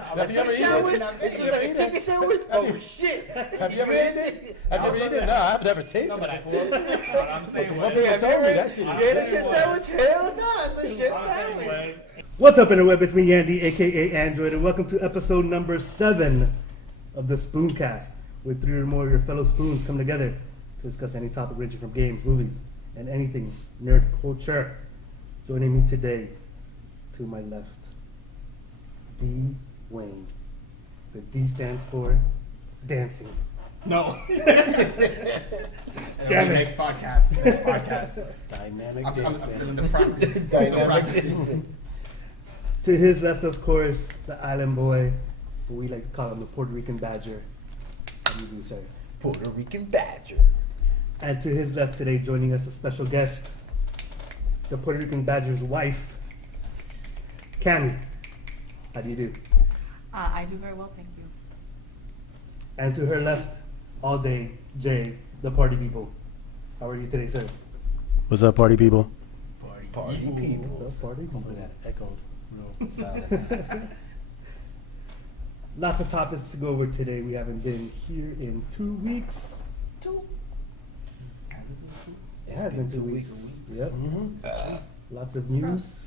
Have you ever eaten it? It's just like a chicken sandwich? Oh, shit. Have you ever eaten it? Have you ever eaten it? No, I've never tasted No, but it. I'm saying What people told me, that shit You is ate a shit sandwich? Hell no, it's a shit sandwich. What's up, interweb? It's me, Andy, aka Android, and welcome to episode number 7 of the Spooncast, where 3 or more of your fellow spoons come together to discuss any topic ranging from games, movies, and anything nerd culture. Joining me today, to my left, D. Wayne. The D stands for dancing. No. Damn it. Next podcast. Dynamic I'm dancing. still in the practice. Dynamic dancing. To his left, of course, the island boy, but we like to call him the Puerto Rican Badger. How do you do, sir? Puerto Rican Badger. And to his left today, joining us, a special guest, the Puerto Rican Badger's wife, Cammy. How do you do? I do very well, thank you. And to her left, all day, Jay, the party people. How are you today, sir? What's up, party people? Party people. What's up, party people? Hopefully that echoed real loud. Lots of topics to go over today. We haven't been here in 2 weeks. It has been 2 weeks. Yep. Lots of news.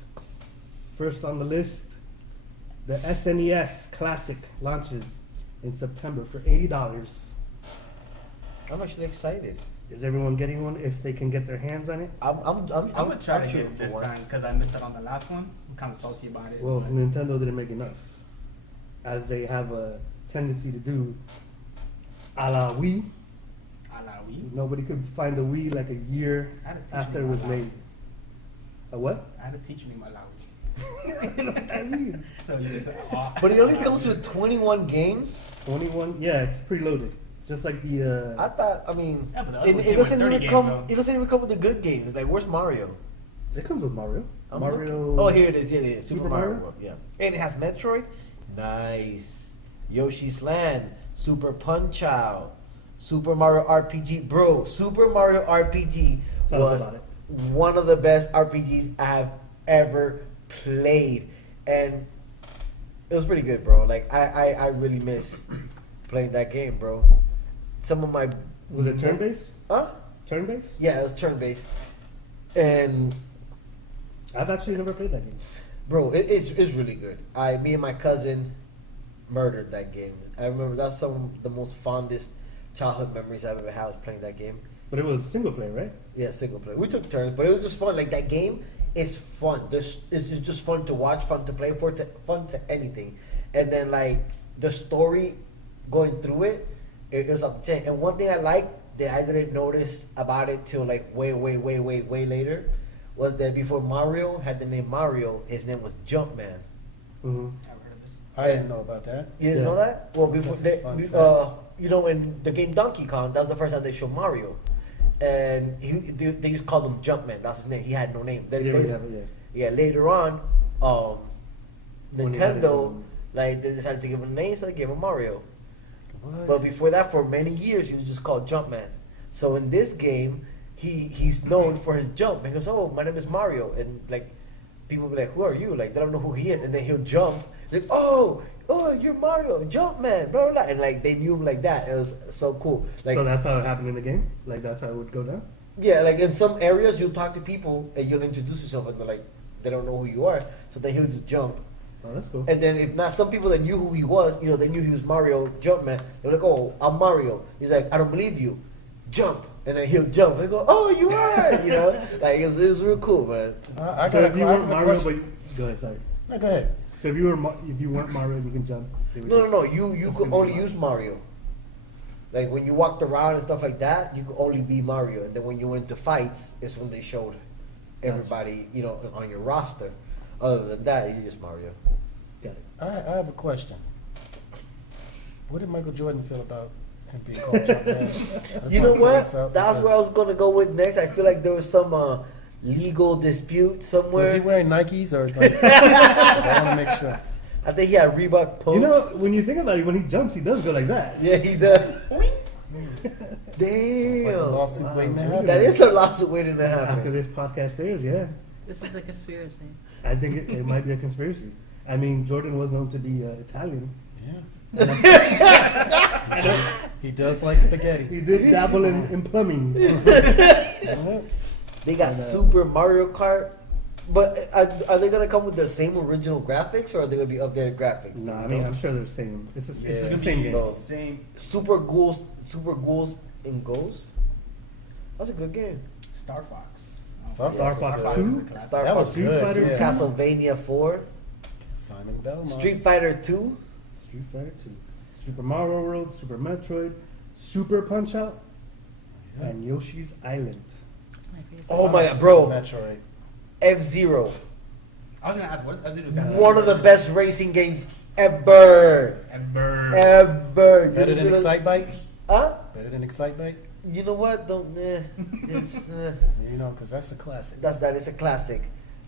First on the list, the SNES Classic launches in September for $80. I'm actually excited. Is everyone getting one if they can get their hands on it? I'm gonna try to sure get it this for time because I missed out on the last one. I'm kind of salty about it. Well, Nintendo didn't make enough, as they have a tendency to do a la Wii. Alawi. Nobody could find the Wii like a year I had a teacher after it named was Alawi. made. A what? I had a teacher named Alawi. I mean, No, you just said, But it only comes with 21 games? 21. Yeah, it's preloaded, just like the. I thought, I mean, Yeah, but the other one it came doesn't with 30 even games, come. though. It doesn't even come with the good games. Like, where's Mario? It comes with Mario. I'm Mario. looking. Oh, here it is. Here it is. Super, Super Mario Mario? World. Yeah, and it has Metroid. Nice. Yoshi's Land. Super Punch Out. Super Mario RPG, bro. Super Mario RPG Tell us was about it. one of the best RPGs I have ever played, and it was pretty good, bro. Like I really miss playing that game, bro. Some of my Was it turn-based? Huh? Turn-based? Yeah, it was turn-based, and I've actually never played that game. bro, it's really good. Me and my cousin murdered that game. I remember that's some of the most fondest childhood memories I've ever had was playing that game. But it was single player, right? Yeah, single player. We took turns, but it was just fun. Like that game is fun. It's just fun to watch, fun to play, fun to anything. And then like the story going through it was up to 10. And one thing I liked that I didn't notice about it till like way later was that before Mario had the name Mario, his name was Jumpman. Mm-hmm. I've heard this. I didn't know about that. You didn't Yeah. know that? Well, before That's a fun you know, in the game Donkey Kong, that was the first time they showed Mario, and they used to call him Jumpman. That's his name. He had no name. Then Yeah, they- we have it, yeah, later on, When he had his Nintendo, own- like they decided to give him a name, so they gave him Mario. What? But before that, for many years, he was just called Jumpman. So in this game, he's known for his jump. He goes, "Oh, my name is Mario," and like people be like, "Who are you?" Like they don't know who he is, and then he'll jump. Like, "Oh, you're Mario, Jumpman," blah blah blah, and like they knew him like that. It was so cool. Like So that's how it happened in the game? Like that's how it would go down? yeah, like in some areas, you'll talk to people and you'll introduce yourself, and they're like they don't know who you are, so then he'll just jump. Oh, that's cool. And then if not, some people that knew who he was, you know, they knew he was Mario Jumpman. They're like, "Oh, I'm Mario." He's like, "I don't believe you. Jump." And then he'll jump. They go, "Oh, you are." You know, like it was real cool, man. I So got if you I weren't have a Mario, but question. go ahead, sorry. No, go ahead. So if you weren't Mario and you can jump. they would No, just You could assume only you're use Mario. Like when you walked around and stuff like that, you could only be Mario. And then when you went to fights, it's when they showed everybody, you know, on your roster. Other than that, you're just Mario. Got it. I have a question. What did Michael Jordan feel about him being called Jumpman? You know what? That's where I was gonna go with next. I feel like there was some legal dispute somewhere. Was he wearing Nikes or like? I want to make sure. I think he had Reebok pumps. You know, when you think about it, when he jumps, he does go like that. Yeah, he does. Like a Damn. lawsuit Wow, waiting to man. happen. That is a lawsuit waiting to happen. After this podcast airs, yeah. This is a conspiracy. I think it might be a conspiracy. I mean, Jordan was known to be Italian. Yeah. He does like spaghetti. He did dabble in plumbing. Yeah. They got And, Super Mario Kart. But are they gonna come with the same original graphics, or are they gonna be updated graphics? No, I mean, I'm sure they're the same. It's Yeah. the It's same game. No. Same. Super Ghouls and Ghosts. That's a good game. Star Fox. Star Fox is 2? a classic. Star That was Fox, Street good. Fighter yeah. 2? Castlevania 4, Simon Belmont. Street Fighter 2. Street Fighter 2, Super Mario World, Super Metroid, Super Punch Out, Yeah. and Yoshi's Island. That's my favorite. Oh my god, bro! Metroid. F-Zero, I was gonna ask, what is F-Zero? one of the best racing games ever. Ever. Ever. Better than Excitebike? Huh? Better than Excitebike? You know what? Don't. It's, You know, because that's a classic. that is a classic,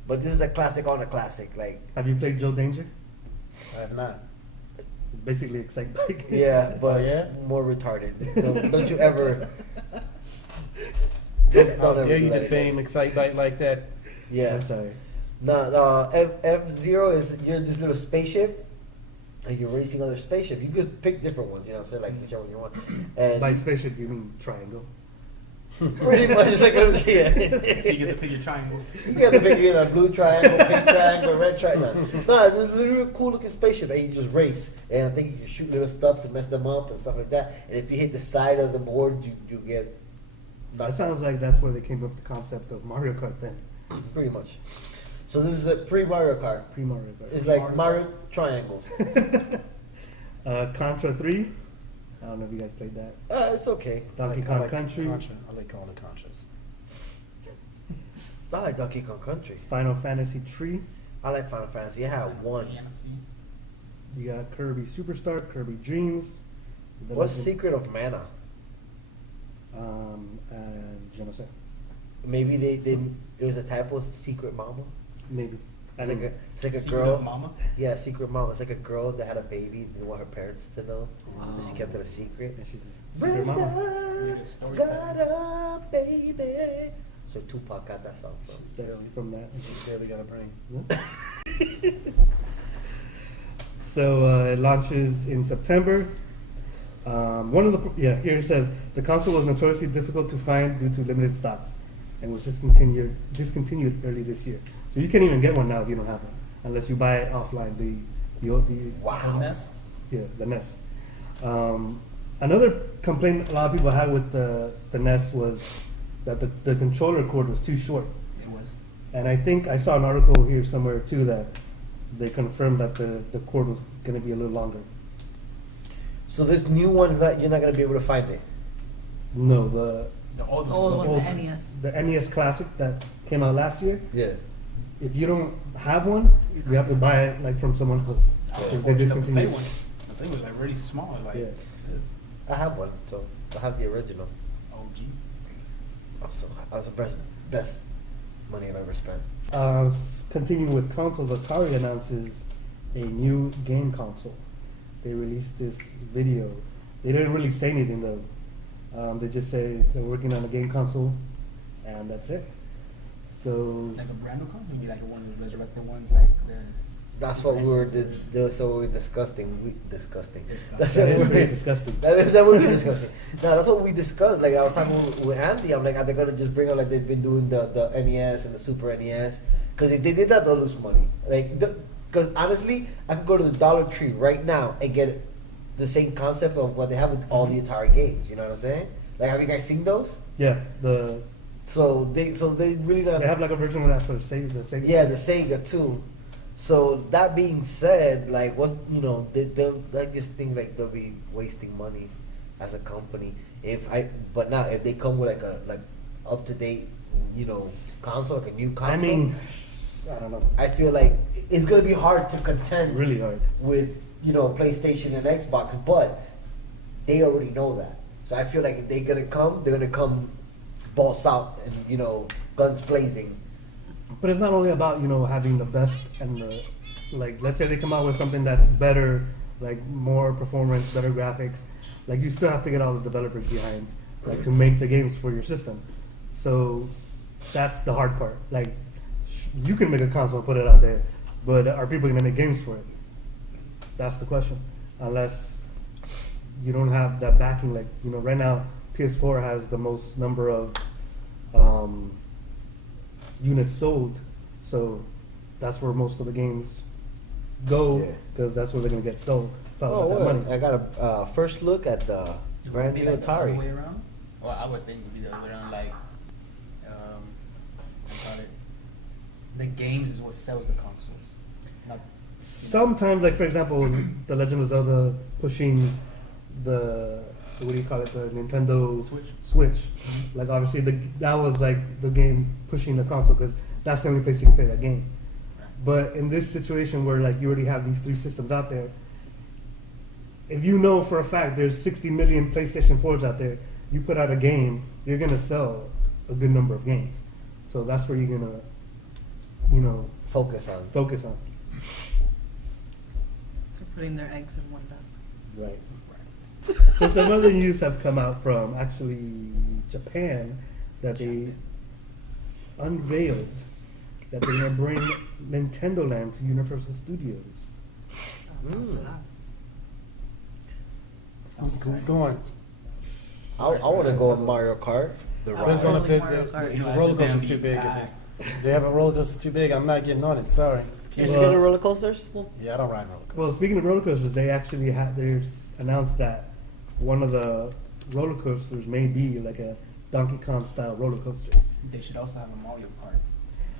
but this is a classic on a classic. Like, Have you played Joe Danger? I have not. Basically, Excitebike. yeah, but yeah? more retarded. Don't you ever? How ever dare do you that defame Excitebike like that? Yeah. I'm sorry. No, F-Zero is you're in this little spaceship, and you're racing other spaceship. You could pick different ones, you know what I'm saying? Like whichever one you want. And By spaceship, do you mean triangle? pretty much it's like a, yeah. So you get to pick your triangle. You got to pick either a blue triangle, pink triangle, red triangle. No, it's a little cool looking spaceship, and you just race. And I think you can shoot little stuff to mess them up and stuff like that. And if you hit the side of the board, you get. That sounds like that's where they came up with the concept of Mario Kart then. Pretty much. So this is a pre-Mario Kart. Pre-Mario Kart. It's like Mario triangles. Contra 3. I don't know if you guys played that. It's okay. Donkey I Kong like Country. Contra. I like calling it Contras. I like Donkey Kong Country. Final Fantasy 3. I like Final Fantasy. I had one. Fantasy. You got Kirby Superstar, Kirby Dreams. The What's Legend- Secret of Mana? And je ne sais. Maybe it was a typo. It's Secret Mama. Maybe. I It's think like a Secret girl. of Mama. Yeah, Secret Mama. It's like a girl that had a baby. Didn't want her parents to know, so she Wow. kept it a secret. yeah, she's a secret mama. Yeah, Brenda's story got a baby. So Tupac got that song from. That's from that. You clearly got a brain. So it launches in September. Here it says the console was notoriously difficult to find due to limited stocks, and was discontinued early this year. So you can't even get one now if you don't have one, unless you buy it offline. The Wow. NES. yeah, the NES. Another complaint a lot of people had with the NES was that the controller cord was too short. It was. And I think I saw an article here somewhere too that they confirmed that the cord was going to be a little longer. So this new one, you're not gonna be able to find it. No, the The old The one. old the one, old- the NES. the NES Classic that came out last year. Yeah. If you don't have one, you have to buy it like from someone else. I Because was they fortunate enough to play discontinued. one. The thing was like really small, like Yeah. this. I have one, so I have the original. OG. That was the best money I've ever spent. Continuing with consoles, Atari announces a new game console. They released this video. They didn't really say anything though. They just say they're working on a game console, and that's it. So Like a brand new car, maybe like one of the resurrected ones, like the. That's what we were discussing. Disgusting. That's that what is we very were- disgusting. That would be disgusting. No, that's what we discussed. Like I was talking with Andy. I'm like, are they gonna just bring out like they've been doing the NES and the Super NES? Because if they did that, they'll lose money. Like, because honestly, I could go to the Dollar Tree right now and get the same concept of what they have with all the Atari games. You know what I'm saying? Like, have you guys seen those? Yeah, So they really not. they have like a version of that for the Sega. Yeah, the Sega too. So that being said, like, what's I just think like they'll be wasting money as a company but now if they come with like a up to date console, like a new console. I mean, I don't know. I feel like it's gonna be hard to contend Really hard. with PlayStation and Xbox, but they already know that. So I feel like if they're gonna come balls out and guns blazing. But it's not only about having the best and the let's say they come out with something that's better, like more performance, better graphics. Like you still have to get all the developers behind, like to make the games for your system. So that's the hard part. Like you can make a console and put it out there, But are people going to make games for it? That's the question. Unless you don't have that backing, like, you know, right now PS4 has the most number of units sold, so that's where most of the games go, Yeah. because that's where they're going to get sold. It's all Oh, about that well, money. I got a first look at the brand new Be like the other Atari. way around? Well, I would think it would be the other way around, like, I call it, the games is what sells the consoles. Not, Sometimes, like for example, The Legend of Zelda pushing the, what do you call it, the Nintendo Switch. Like obviously that was like the game pushing the console, because that's the only place you can play that game. But in this situation where like you already have these 3 systems out there, if you know for a fact there's 60 million PlayStation 4s out there, you put out a game, you're gonna sell a good number of games. So that's where you're gonna, you know, Focus on. focus on. They're putting their eggs in one basket. Right. So some other news have come out from actually Japan that they unveiled that they're gonna bring Nintendo Land to Universal Studios. Mm. Who's going? I want to go on Mario Kart. The Depends ride. on if Mario Kart. the You know, roller that's coaster's just too big. gonna If they have a roller coaster too big, I'm not getting on it. Sorry. You're Well- scared of roller coasters? Yeah, I don't ride roller coasters. Well, speaking of roller coasters, they actually there's announced that one of the roller coasters may be like a Donkey Kong style roller coaster, they should also have a Mario Kart.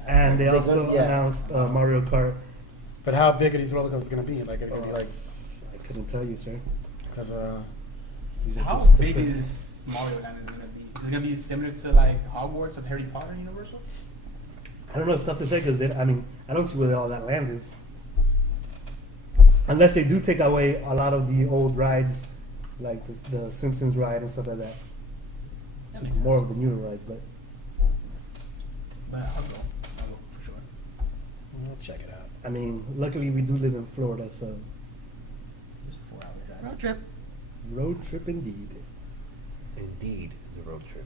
and they They're also gonna- yeah. announced Mario Kart. But how big are these roller coasters gonna be? Like, are they gonna be like? I couldn't tell you, sir. Because These are How just big different. is Mario Land is gonna be? Is it gonna be similar to like Hogwarts of Harry Potter Universal? I don't know, it's tough to say because I mean, I don't see where all that land is. Unless they do take away a lot of the old rides, like the Simpsons ride and stuff like that. That So makes more sense. of the newer rides, but But I'll go for sure. we'll check it out. I mean, luckily we do live in Florida, so Just a 4-hour drive. Road trip. road trip indeed. Indeed, the road trip.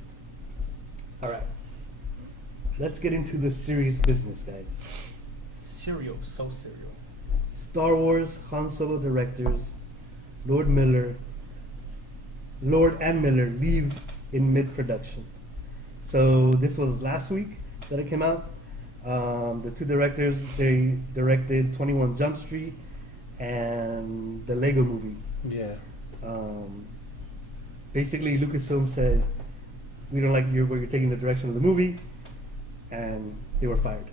All right, let's get into the serious business, guys. Cereal, so cereal. Star Wars Han Solo directors Lord and Miller leave in mid-production. So this was last week that it came out. The 2 directors, they directed 21 Jump Street and the Lego Movie. Yeah. Basically, Lucasfilm said, "We don't like where you're taking the direction of the movie," and they were fired.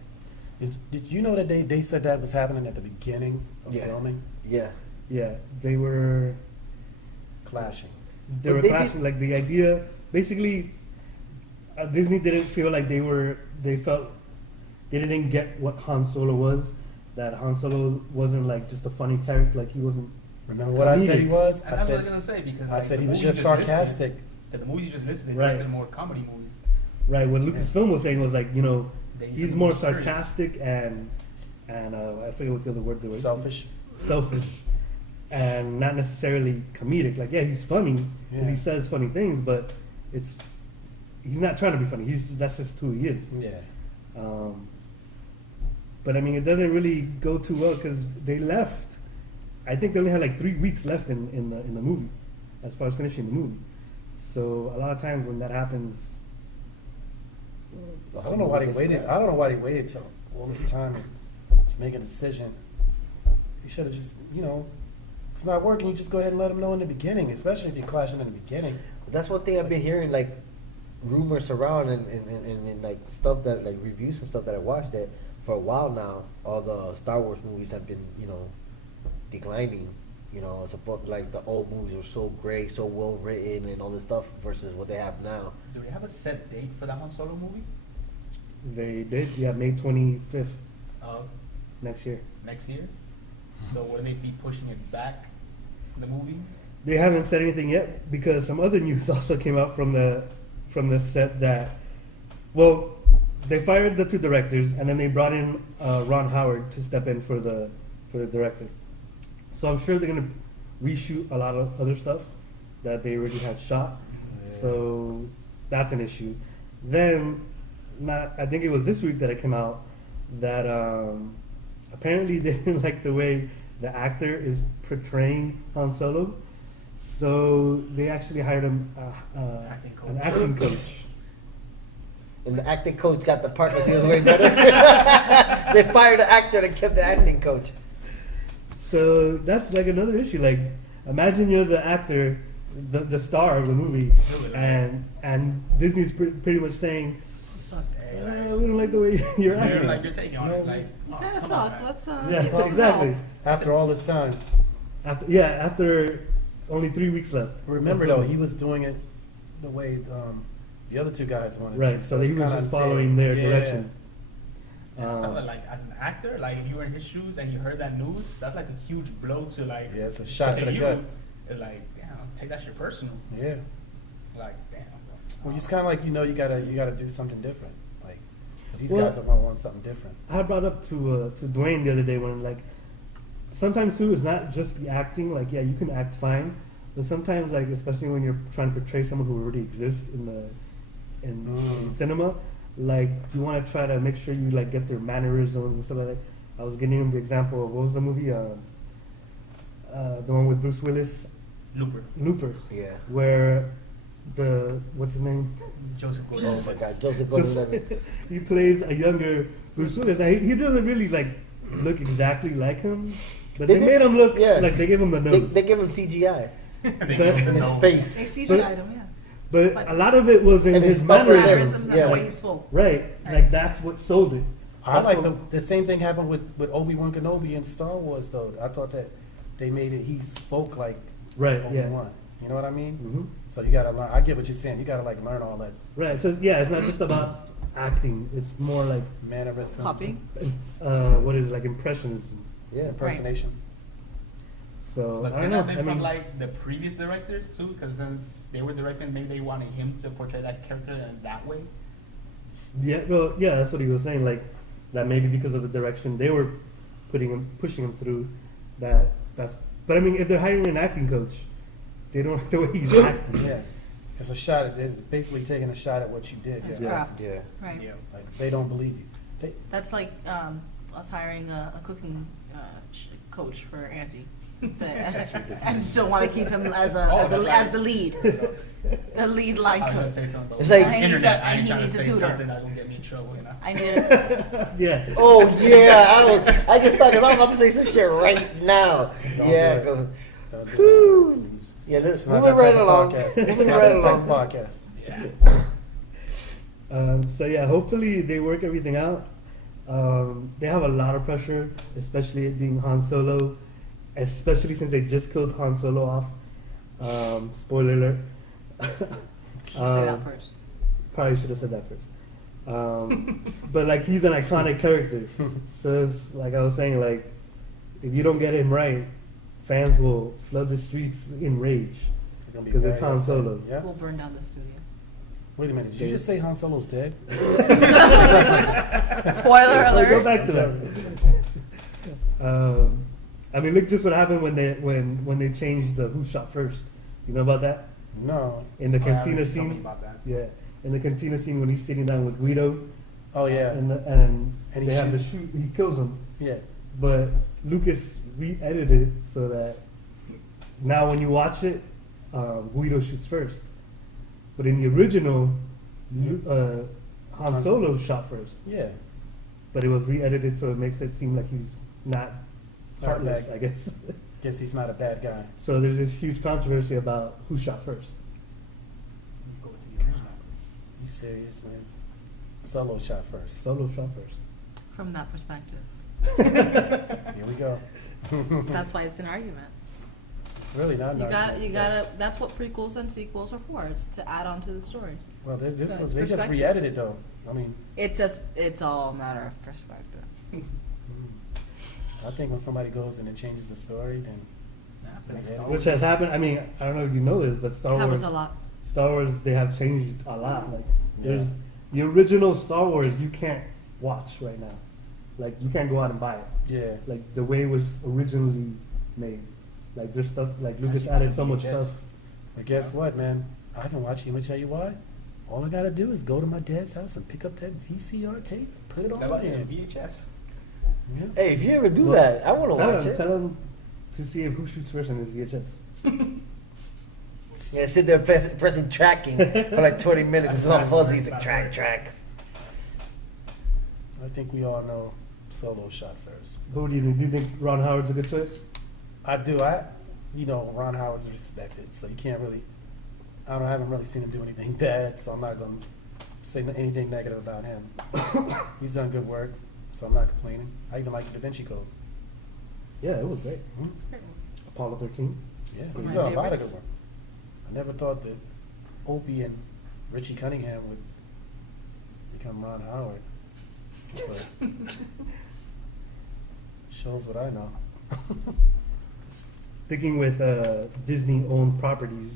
Did you know that they said that was happening at the beginning of Yeah. filming? Yeah. Yeah, they were Clashing. But were they clashing. did- Like the idea, basically, Disney didn't feel like they felt they didn't get what Han Solo was. That Han Solo wasn't like just a funny character. Like he wasn't. Remember what I said he Comedic. was? And I that's what I was said gonna say because I like, said the he was movies just you listed- sarcastic. Yeah, the movies you just listed, they Right. directed more comedy movies. Right. What Lucasfilm was saying was like, you know, They he's said more more serious. sarcastic and I forget what the other word they were. Selfish. Selfish, and not necessarily comedic. Like, yeah, he's funny 'cause Yeah. he says funny things, but he's not trying to be funny. That's just who he is. Yeah. But I mean, it doesn't really go too well because they left. I think they only had like 3 weeks left in the movie, as far as finishing the movie. So a lot of times when that happens, I don't know why they waited. I don't know why they waited till all this time to make a decision. You should have just, you know, if it's not working, you just go ahead and let them know in the beginning, especially if you're clashing in the beginning. That's one thing I've been hearing, like rumors around and like stuff that like reviews and stuff that I watched, that for a while now all the Star Wars movies have been, you know, declining. You know, like the old movies were so great, so well written, and all this stuff versus what they have now. Do they have a set date for that Han Solo movie? they did. Yeah, May 25th next year. Next year. So will they be pushing it back? The movie. They haven't said anything yet because some other news also came out from the set that, well, they fired the 2 directors and then they brought in Ron Howard to step in for the director. So I'm sure they're gonna reshoot a lot of other stuff that they already had shot. Yeah. So that's an issue. Then, I think it was this week that it came out that apparently they didn't like the way the actor is portraying Han Solo, so they actually hired him Acting coach. an acting coach. And the acting coach got the part because he was way better. They fired the actor and kept the acting coach. So that's like another issue. Like, imagine you're the actor, the star of the movie, and Disney's pretty much saying, Suck. Hey, we don't like the way you're you're acting. like you're taking on it. Like, You oh, kind of come on, suck. man. Let's Yeah, get this exactly. out. After all this time. After only 3 weeks left. Remember though, he was doing it the way the other two guys wanted Right, to. so he it's was kinda just unfair. following their Yeah. direction. I'm talking like as an actor, like if you were in his shoes and you heard that news, that's like a huge blow to like. Yeah, it's a shot to the you. gut. It's like, damn, take that shit personal. Yeah. Like, damn. Well, it's kind of like you gotta do something different. Like 'cause these Well- guys are gonna want something different. I brought up to Dwayne the other day when like sometimes too it's not just the acting. Like you can act fine, but sometimes like especially when you're trying to portray someone who already exists in cinema, like you want to try to make sure you like get their mannerisms and stuff like that. I was giving him the example of what was the movie, the one with Bruce Willis, Looper, Yeah. where what's his name? Joseph Gordon. Oh my God, Joseph Gordon-Levitt. He plays a younger Bruce Willis. And he doesn't really like look exactly like him, but they made him look like they gave him the nose. They give him CGI They But- give him in the his nose. They face. CGI'd him, yeah. But a lot of it was in And his his upper lip. mannerisms. Mannerisms and Yeah. the way he spoke. Right, like that's what sold it. I That's like what- the same thing happened with Obi-Wan Kenobi in Star Wars though. I thought that they made it. He spoke like Right, yeah. Obi-Wan. You know what I mean? Mhm. So you gotta learn. I get what you're saying. You gotta like learn all that Right, so yeah, it's not just about acting. It's more like mannerism, Copying. what is it, like impressionism. Yeah. impersonation. So But I could don't know. that been I mean, from like the previous directors too? Because since they were directing, maybe they wanted him to portray that character in that way. yeah, well, yeah, that's what he was saying. Like that maybe because of the direction they were pushing him through. That's. But I mean, if they're hiring an acting coach, they don't like the way he's acting. Yeah, it's a shot. It's basically taking a shot at what you did. It's Yeah. craft. Yeah. Right. Yeah. Like they don't believe you. They, That's like us hiring a cooking coach for Angie. I just don't want to keep him as the lead, the lead line I was gonna coach. say something. It's like- But And he's internet. a- I ain't and he trying to needs a say tutor. something that's gonna get me in trouble. You know. I need it. Yeah. Oh yeah, I just thought 'cause I'm about to say some shit right now. Don't Yeah, do it. 'cause- don't do Whew. it. yeah. It's Let's not move it that right type of along. podcast. It's Moving not right that type along. of podcast. Yeah. So yeah, hopefully they work everything out. They have a lot of pressure, especially it being Han Solo, especially since they just killed Han Solo off. Spoiler alert. Say that first. Probably should have said that first. But like he's an iconic character, so it's like I was saying, like if you don't get him right, fans will flood the streets in rage They're gonna be because it's very Han upset. Solo. Yeah. We'll burn down the studio. Wait a minute. Did you just say Han Solo's dead? Spoiler Let's go alert. back to that. I mean, look just what happened when they changed the who shot first. You know about that? No. In the Oh, yeah, cantina you told me scene. about that. Yeah, in the cantina scene when he's sitting down with Guido. Oh yeah. And And he they have the shoots. shoot. He kills him. Yeah. But Lucas re-edited it so that now when you watch it, Guido shoots first. But in the original, Han Solo shot first. Yeah. But it was re-edited so it makes it seem like he's not heartless, bad. I guess. Guess he's not a bad guy. So there's this huge controversy about who shot first. Go to the original. You serious, man? Solo shot first. Solo shot first. From that perspective. Here we go. That's why it's an argument. It's really not. an You argument. gotta. That's what prequels and sequels are for. It's to add on to the story. Well, this So was it's they just perspective. re-edited though. I mean, It's all a matter of perspective. I think when somebody goes and it changes the story, then Nah, I feel like Yeah. Star Which Wars has is- happened. I mean, I don't know if you know this, but Star Happens Wars, a lot. Star Wars, they have changed a lot. Like, Yeah. there's the original Star Wars you can't watch right now. Like, you can't go out and buy it. yeah. Like the way it was originally made. Like there's stuff like Lucas Actually, added so much yes. stuff. But guess what, man? I can watch you. Let me tell you why. All I gotta do is go to my dad's house and pick up that VCR tape, and put it That on about there. the VHS. Yeah. Hey, if you ever do Well, that, I want to watch it. Tell them to see who shoots first in his VHS. Yeah, sit there pressing tracking for like 20 minutes. It's all fuzzy. It's like track. I think we all know Solo shot first. Who do you think? Do you think Ron Howard's a good choice? I do. Ron Howard's respected, so you can't really. I haven't really seen him do anything bad, so I'm not going to say anything negative about him. He's done good work, so I'm not complaining. I even like the Da Vinci Code. Yeah, it was great. It's a great one. Apollo 13. Yeah, One of he's my done a lot of favorites. good work. I never thought that Opie and Richie Cunningham would become Ron Howard. But shows what I know. Sticking with Disney-owned properties,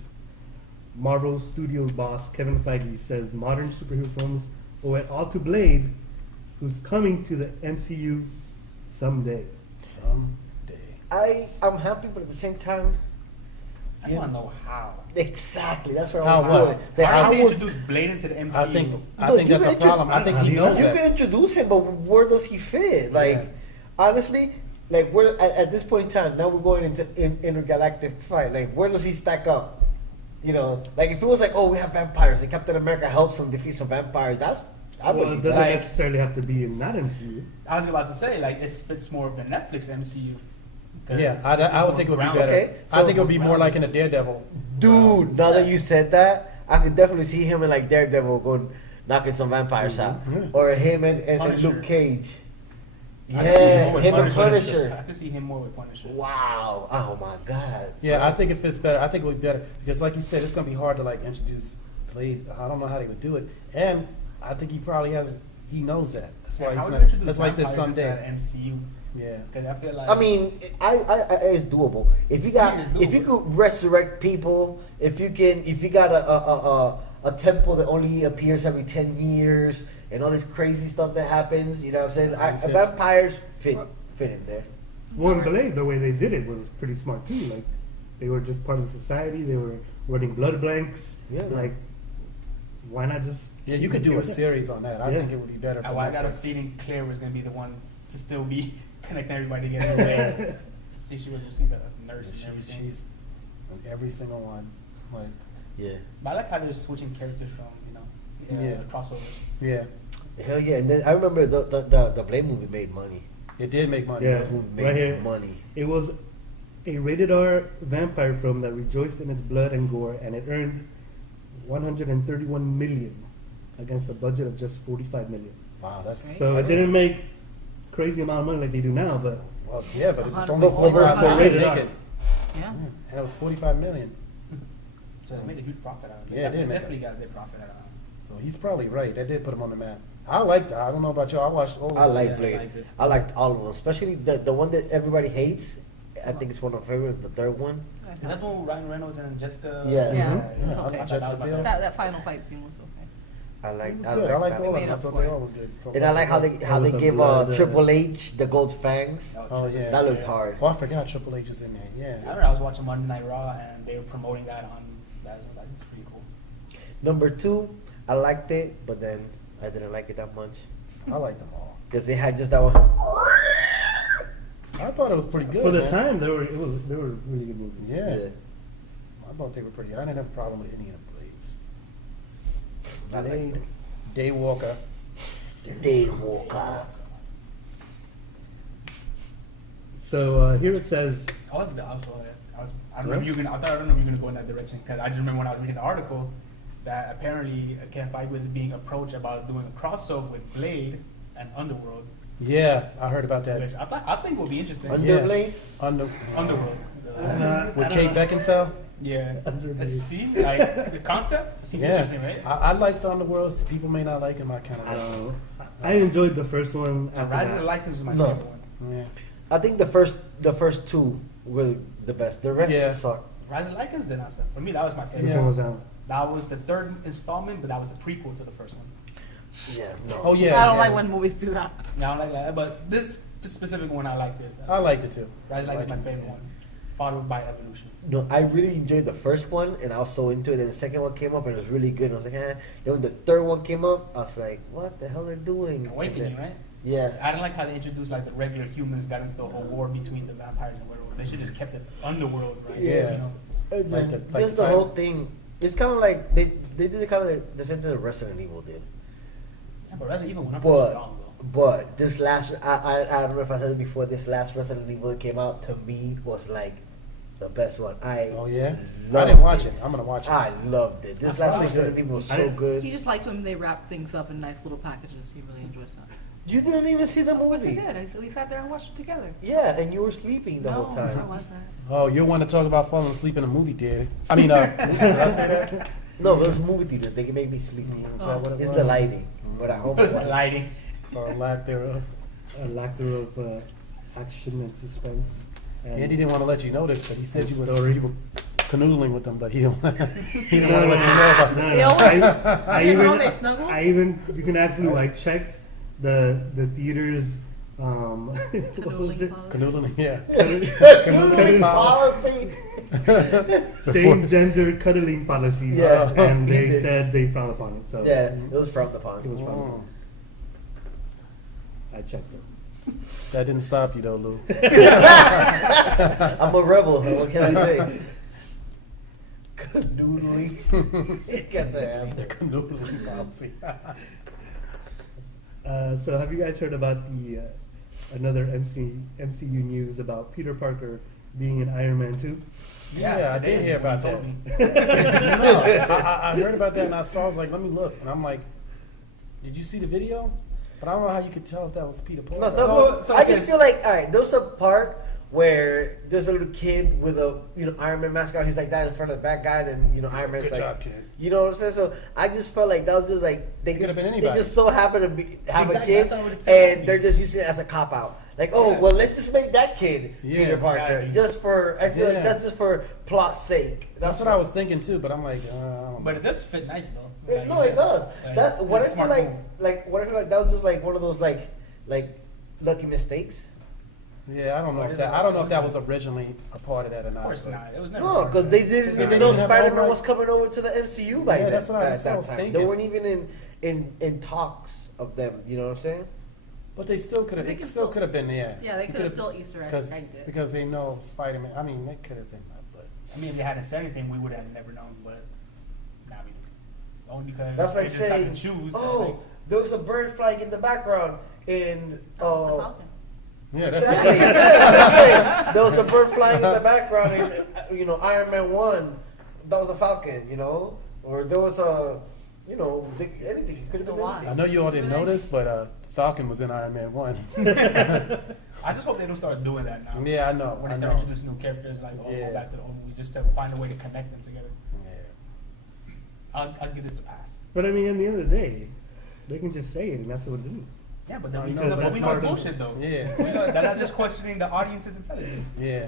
Marvel Studios boss Kevin Feige says modern superhero films owe it all to Blade, who's coming to the MCU someday. Someday. I'm happy, but at the same time, I want to know how. exactly. That's where I How was what? going. Like, How how does he would- introduce Blade into the MCU? I No, think that's you a problem. I think he knows You that. can introduce him, but where does he fit? Like, Yeah. honestly, like we're at this point in time. Now we're going into intergalactic fight. Like, where does he stack up? You know, like if it was like, oh, we have vampires, and Captain America helps him defeat some vampires. I Well, it would doesn't like- necessarily have to be in that MCU. I was about to say, like, it fits more of the Netflix MCU. 'Cause Yeah, this I is would think it would be more better. Okay, I so- think it would be more like in a Daredevil. Dude, now that you said that, I could definitely see him in like Daredevil going knocking some vampires out, Mhm. or him and Punisher. Luke Cage. I could see Yeah, more with him and Punisher. I could see him more with Punisher. Wow! Oh my God! Yeah, I think it fits better. I think it would be better because, like you said, it's going to be hard to like introduce Blade. I don't know how they would do it, and I think he probably he knows that. That's why Yeah, he's how would not. you introduce That's why he said vampires into someday. MCU. Yeah. Because I feel like. I mean, I it's doable. If you got, It's if you doable. could resurrect people, if you got a temple that only appears every 10 years, and all this crazy stuff that happens, you know what I'm saying? It fits. Vampires fit in there. One alright. Blade, the way they did it was pretty smart too. Like they were just part of society. They were running blood banks. Yeah. Like why not just? Yeah, you could do a series on that. I Yeah. think it would be better for I got a Netflix. feeling Claire was going to be the one to still be connecting everybody together. See, she was just the nurse and everything. She's in every single one. Like, Yeah. But I like how they're switching characters from, Yeah. crossovers. yeah, Hell yeah! And then I remember the Blade movie made money. it did make money. Yeah. The movie made Right here. money. It was a rated R vampire film that rejoiced in its blood and gore, and it earned 131 million against a budget of just 45 million. Wow, that's So it that's- didn't make crazy amount of money like they do now, but Well, yeah, but it's But only for 45 those million. rated Make R. it. Yeah. And it was 45 million. So they made a huge profit out of it. Yeah, it They did make definitely got a big profit out of it. So he's probably right. That did put him on the map. I liked that. I don't know about y'all. I watched all of I them. like Yes, Blade. I liked it. I liked all of them, especially the one that everybody hates. I think it's one of my favorites. The third one. Is that the one with Ryan Reynolds and Jessica? Yeah. Yeah, Yeah, it's I okay. like Jessica Biel. That final fight scene was okay. I It like. was I good. I like liked that all of one. them. I Made thought up they for all were good. And I like how they With the give blood, Triple H the gold fangs. Oh yeah, That looked yeah. hard. Oh, I forgot Triple H was in there. I Yeah. remember I was watching Monday Night Raw and they were promoting that on that. I was like, it's pretty cool. Number 2, I liked it, but then I didn't like it that much I liked them all. because they had just that one. I thought it was pretty good. for the man. time they were really good movies. Yeah. I thought they were pretty. I didn't have a problem with any of the Blades. I like Blade, them. Daywalker. Daywalker. So here it says, I don't know if you're gonna go in that direction because I just remember when I was reading the article that apparently Ken Feige was being approached about doing a crossover with Blade and Underworld, Yeah, I heard about which that. I think will be interesting. Underblade? Underworld. With Kate Beckinsale. Yeah. Underblade. See, like the concept seems interesting, Yeah, right? I like the Underworld. People may not like him. I kind of like. I enjoyed the first one. After Rise of that. the Lycans is my No. favorite one. Yeah. I think the first 2 were the best. The rest Yeah. suck. Rise of the Lycans did not suck. For me, that was my favorite. Which Yeah. one was that? That was the third installment, but that was a prequel to the first one. Yeah. No. Oh yeah. I don't yeah. like when movies do that. Yeah, I don't like that, but this specific one I liked it. I liked it too. Rise of the Lycans is my Liked it, favorite yeah. one, followed by Evolution. No, I really enjoyed the first one, and I was so into it. And the second one came up, and it was really good. And I was like, eh. Then when the third one came up, I was like, what the hell are they doing? Awakening, And then- right? Yeah. I don't like how they introduced like the regular humans got into the whole war between the vampires and werewolves. They should just kept it underworld, right? Yeah. You know? And Like then the- like just the time- whole thing. It's kind of like they did kind of the same thing that Resident Evil did. Yeah, but Resident Evil went on for so long though. But this last, I don't know if I said it before. This last Resident Evil that came out to me was like the best one. Oh yeah, I loved didn't watch it. I'm gonna watch it. I loved it. This That's last what I Resident said. Evil was I so didn't- good. He just likes when they wrap things up in nice little packages. He really enjoys that. You didn't even see the But we movie. did. We sat there and watched it together. Yeah, and you were sleeping the no, whole time. I wasn't. Oh, you want to talk about falling asleep in a movie theater? I mean, did I say that? No, those movie theaters, they can make me sleepy. Is that what it It's was? the lighting. But I hope The lighting. Or lack thereof. A lack thereof action and suspense. And Andy didn't want to let you know this, but he said you Story. were canoodling with them, but he don't. He didn't want to let you know about that. They always- I You know even, they snuggle? I even, you can actually like checked the theaters. What was it? Canoodling Canoodling, yeah. Canoodling policy. Same gender cuddling policy. Yeah. and He they did. said they frowned upon it. So Yeah, it was frowned it upon. was frowned Oh, upon. I checked it. that didn't stop you though, Lou. I'm a rebel. What can I say? Canoodling. Get the answer. Canoodling policy. So have you guys heard about the another MCU news about Peter Parker being in Iron Man 2? Yeah, I today did hear about someone that. told me. No, I heard about that and I saw. I was like, let me look, and I'm like, did you see the video? But I don't know how you could tell if that was Peter Parker. No, So I this- just feel like, all right, there's a part where there's a little kid with a Iron Man mask on. He's like that in front of the bad guy. Then Iron Man's Good like, job, kid. you know what I'm saying? So I just felt like that was just like It could have been they anybody. just so happen to have Exactly, a kid, that's what I was saying. and they're just using it as a cop out. Like, oh Yeah. well, let's just make that kid Yeah, Peter Parker, exactly. just for. I feel Yeah. like that's just for plot's sake. That's what I was thinking too, but I'm like, I don't know. But it does fit nice though. It, no, it does. Like, That what it's I a feel smart like, move. what I feel like that was just like one of those like lucky mistakes. Yeah, I don't know What if is that. it? I don't know if that was originally a part of that or not. Of course but- not. It was never. No, because they didn't They even didn't know even have Spider-Man all was coming over to the MCU by Yeah, that, that's what I at was that time. thinking. They weren't even in talks of them. You know what I'm saying? But they still could I have. think It it's still still- could have been. Yeah. Yeah, they It could have still Easter egged it. because they know Spider-Man. I mean, they could have been. But I mean, if they hadn't said anything, we would have never known. But I mean, only because That's they like decided saying, to choose. oh, there was a bird flying in the background in. That was the Falcon. yeah, that's Exactly. it. That's saying, there was a bird flying in the background in Iron Man 1. That was a Falcon. Or there was a anything. It could have The been Wasp. anything. I know you all didn't notice, but Falcon was in Iron Man 1. I just hope they don't start doing that now. Yeah, I know. When I they start know. introducing new characters, like Yeah. go back to the old movie, just to find a way to connect them together. Yeah. I'll give this a pass. But I mean, in the end of the day, they can just say it, and that's what it is. Yeah, but No, then we no, know, that's but we know it's smart. bullshit though. Yeah. We know, they're not just questioning the audience's intelligence. Yeah.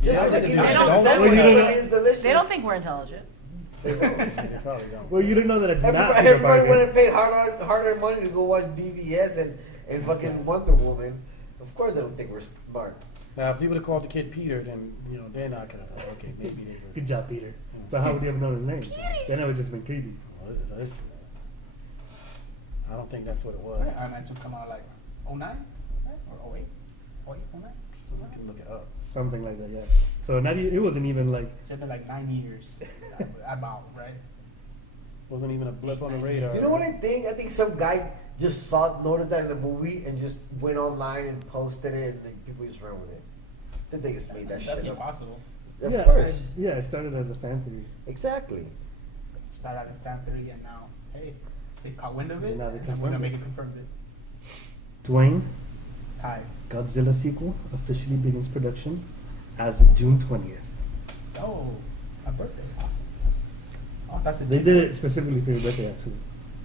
Yeah, Yeah, it's like, they it don't- makes don't- sense Well, when you you don't- look, it's delicious. They don't think we're intelligent. They don't. They probably don't. Well, you don't know that it's not Everybody, Peter everybody Parker. went and paid harder money to go watch BVS and fucking Wonder Woman. Of course, they don't think we're smart. Now, if you would have called the kid Peter, then they're not gonna. Okay, maybe they were. Good job, Peter. But how would you ever know his name? Then that would just been creepy. Well, listen, I don't think that's what it was. Iron Man 2 come out like 09, right? Or 08? 08, 09? We can look it up. Something like that, yeah. So not it wasn't even like It's been like 9 years about, right? Wasn't even a blip on the radar. You know what I think? I think some guy just noticed that in the movie and just went online and posted it, and like, people just ran with it. I think they just made that shit That'd be up. possible. Of yeah, course. yeah, it started as a fan theory. Exactly. Start out in fan theory, and now, hey, they caught wind of it. Now they and confirmed we're gonna it. make it confirmed it. Dwayne, Hi. Godzilla sequel officially begins production as of June 20th. Oh, my birthday. Awesome. Oh, that's a They did it specifically for your birthday, actually.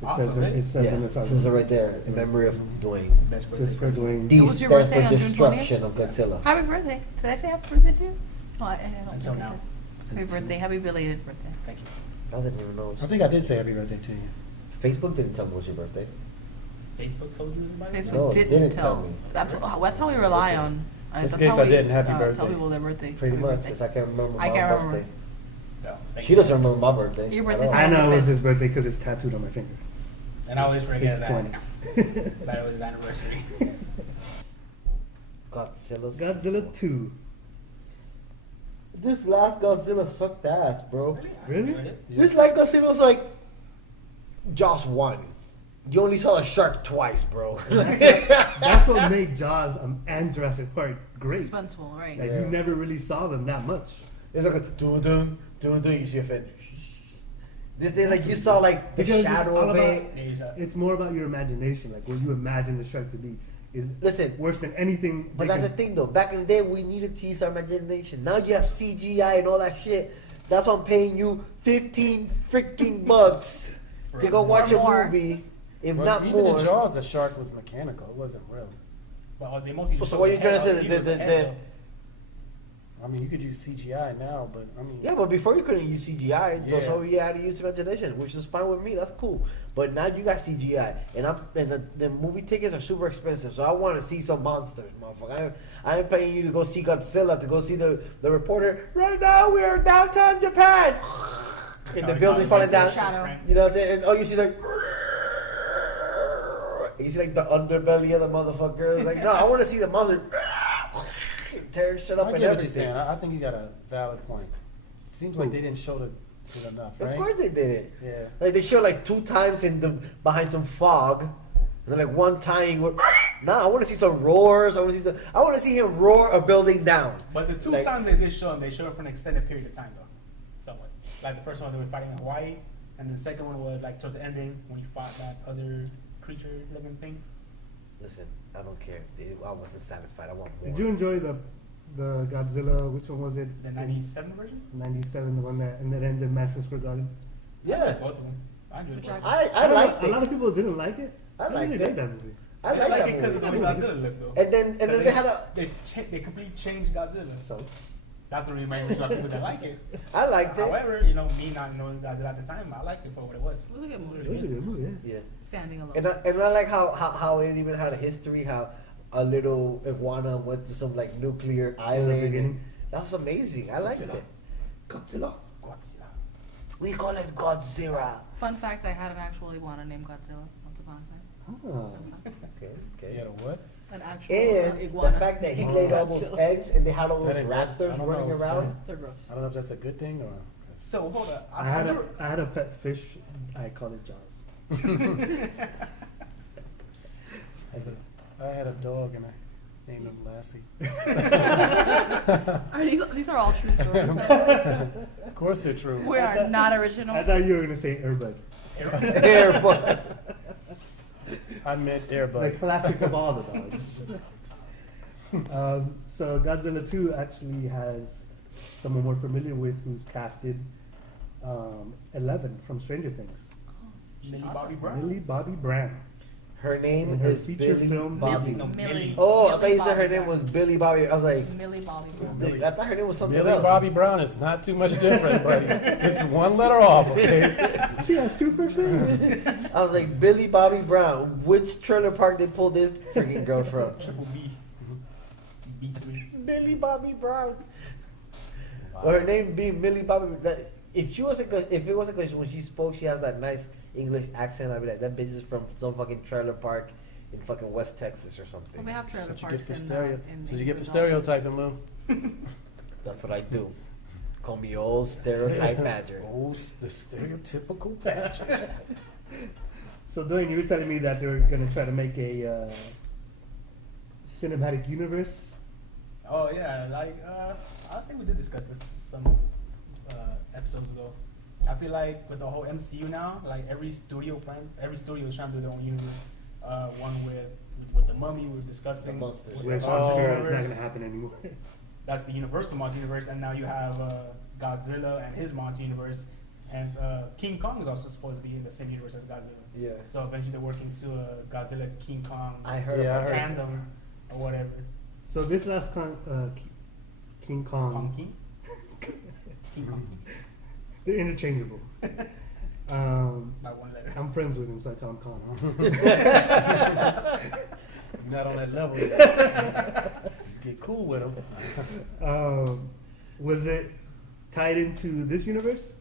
It Awesome, says, right? it says Yeah, in its this is it right there in memory of Dwayne. best birthday. Just for Dwayne. D It was your stands birthday for on June destruction of Godzilla. Happy birthday. Did I say happy birthday to you? No, I don't Until think I now. did. Happy birthday. Happy belated birthday. Thank you. I didn't even know. I think I did say happy birthday to you. Facebook didn't tell me it was your birthday. Facebook told you about it? Facebook No, it didn't didn't tell. tell me. That's how we rely on. Just in that's case how I didn't, happy birthday. Tell people their birthday. Pretty Happy much, birthday. because I can't remember I my can't remember. birthday. No. thank She you. doesn't remember my birthday. Your at birthday's all. I know it was 5th. his birthday because it's tattooed on my finger. And I always forget that. 6/20. That it was his anniversary. Godzilla 2. This last Godzilla sucked ass, bro. Really? This last Godzilla was like Jaws 1. You only saw a shark twice, bro. That's what made Jaws and Jurassic Park great. Suspenseful, right? Like Yeah. you never really saw them that much. It's like a dun you see a fin. This thing, like you saw like the Because it's shadow all of about- it. It's more about your imagination, like what you imagine the shark to be is Listen, worse than anything. but they that's the can- thing though. Back in the day, we needed to use our imagination. Now you have CGI and all that shit. That's why I'm paying you 15 freaking bucks to go watch a more. movie. If Well, not even more. in Jaws, the shark was mechanical. It wasn't real. Well, they mostly just So showed what the you trying to head say? of- The even the head, I mean, you could use CGI now, but I mean, Yeah, but before you couldn't use CGI, Yeah. so you had to use imagination, which is fine with me. That's cool. But now you got CGI, and the movie tickets are super expensive. So I want to see some monsters, motherfucker. I ain't paying you to go see Godzilla, to go see the reporter. Right now we are downtown Japan, and the Oh, building it's falling like down. Shadow. You know what I'm saying? And all you see like. You see like the underbelly of the motherfucker. Like no, I want to see the monster tear shit up I and get what you're saying. everything. I think you got a valid point. Seems like they didn't show it enough, right? Of course they did it. Yeah. Like they showed like 2 times behind some fog, and then like 1 time he would. Nah, I want to see some roars. I want to see him roar a building down. But the 2 Like- times they did show him, they showed it for an extended period of time, though. Somewhat. Like the first one, they were fighting in Hawaii, and the second one was like towards the ending when he fought that other creature-looking thing. Listen, I don't care. I wasn't satisfied. I want more. Did you enjoy the Godzilla? Which one was it? The '97 version. 97, the one that ends in Madison Square Garden. Yeah, Both of them. I enjoyed Which both. I don't know, liked a lot it. of people didn't like it. I really liked did it. that movie. I It's like like that it because of the way movie. Godzilla looked, though. And then they had a. They completely changed Godzilla. So That's the reason why a lot of people that like it. I liked it. However, you know, me not knowing Godzilla at the time, I liked it for what it was. It was a good It was a movie. good movie, yeah. Yeah. Standing alone. And I like how it even had a history. How a little iguana went to some like nuclear island. beginning. That was amazing. I liked Godzilla. it. Godzilla. Godzilla. We call it Godzilla. Fun fact: I had an actual iguana named Godzilla once upon a time. Oh. Okay. You Okay. had a what? An actual And iguana. the fact that he laid all those eggs and they had all those I raptors don't running know, around. They're gross. I don't know if that's a good thing or. So hold on. I had a pet fish. I called it Jaws. I had a dog and I named him Lassie. These are all true stories. Of course they're true. We are not original. I thought you were gonna say Airbud, Airbud. I meant the Airbud. classic of all the dogs. So Godzilla 2 actually has someone we're familiar with who's casted 11 from Stranger Things. Millie Awesome. Bobby Brown. Millie Bobby Brown. Her name In her is feature Billy film, Bobby. No, Millie. Oh, I thought Millie you said her Bobby name was Brown. Billy Bobby. I was like, Millie Bobby Brown. I thought her name was something Millie else. Bobby Brown is not too much different, buddy. It's 1 letter off, okay? She has 2 first names. I was like, Billy Bobby Brown. Which trailer park they pulled this freaking girl from? Triple B. B3. Billy Bobby Brown. Well, her name being Millie Bobby. If it wasn't because when she spoke, she has that nice English accent. I'd be like, that bitch is from some fucking trailer park in fucking West Texas or Well, something. we have trailer That's what you get parks for in, stereo. in So you get for England also. stereotyping, Lou. That's what I do. Call me old stereotype badger. Oh, the stereotypical badger. So Dwayne, you were telling me that they're gonna try to make a cinematic universe. Oh yeah, like I think we did discuss this some episodes ago. I feel like with the whole MCU now, like every studio is trying to do their own universe. One with the Mummy, we were discussing. The monsters. with Which the I'm Monster sure is not universe. gonna happen anymore. That's the Universal Monster Universe, and now you have Godzilla and his Monster Universe, and King Kong is also supposed to be in the same universe as Godzilla. Yeah. So eventually they're working to a Godzilla King Kong I heard Yeah, I about heard. tandem or whatever. So this last King Kong, Kong King. King Kong King. they're interchangeable. By 1 letter. I'm friends with him, so I tell him Kong. Not on that level yet. Get cool with him. Was it tied into this universe?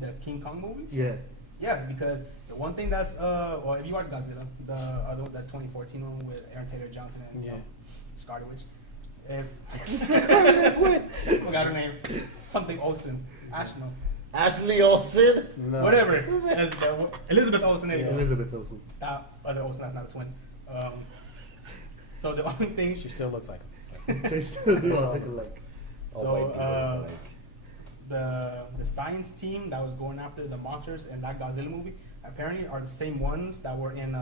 The King Kong movie? Yeah. Yeah, because the one thing that's well, if you watch Godzilla, the other one, that 2014 one with Aaron Taylor Johnson and Yeah. Scarlet Witch. If Scarlet Witch. forgot her name, something Olsen, Ashno, Ashley Olsen. No. whatever. Elizabeth Olsen. There you go. Elizabeth Olsen. Other Olsen, that's not a twin. So the only thing. She still looks like him. They still do all look alike. So the science team that was going after the monsters in that Godzilla movie apparently are the same ones that were in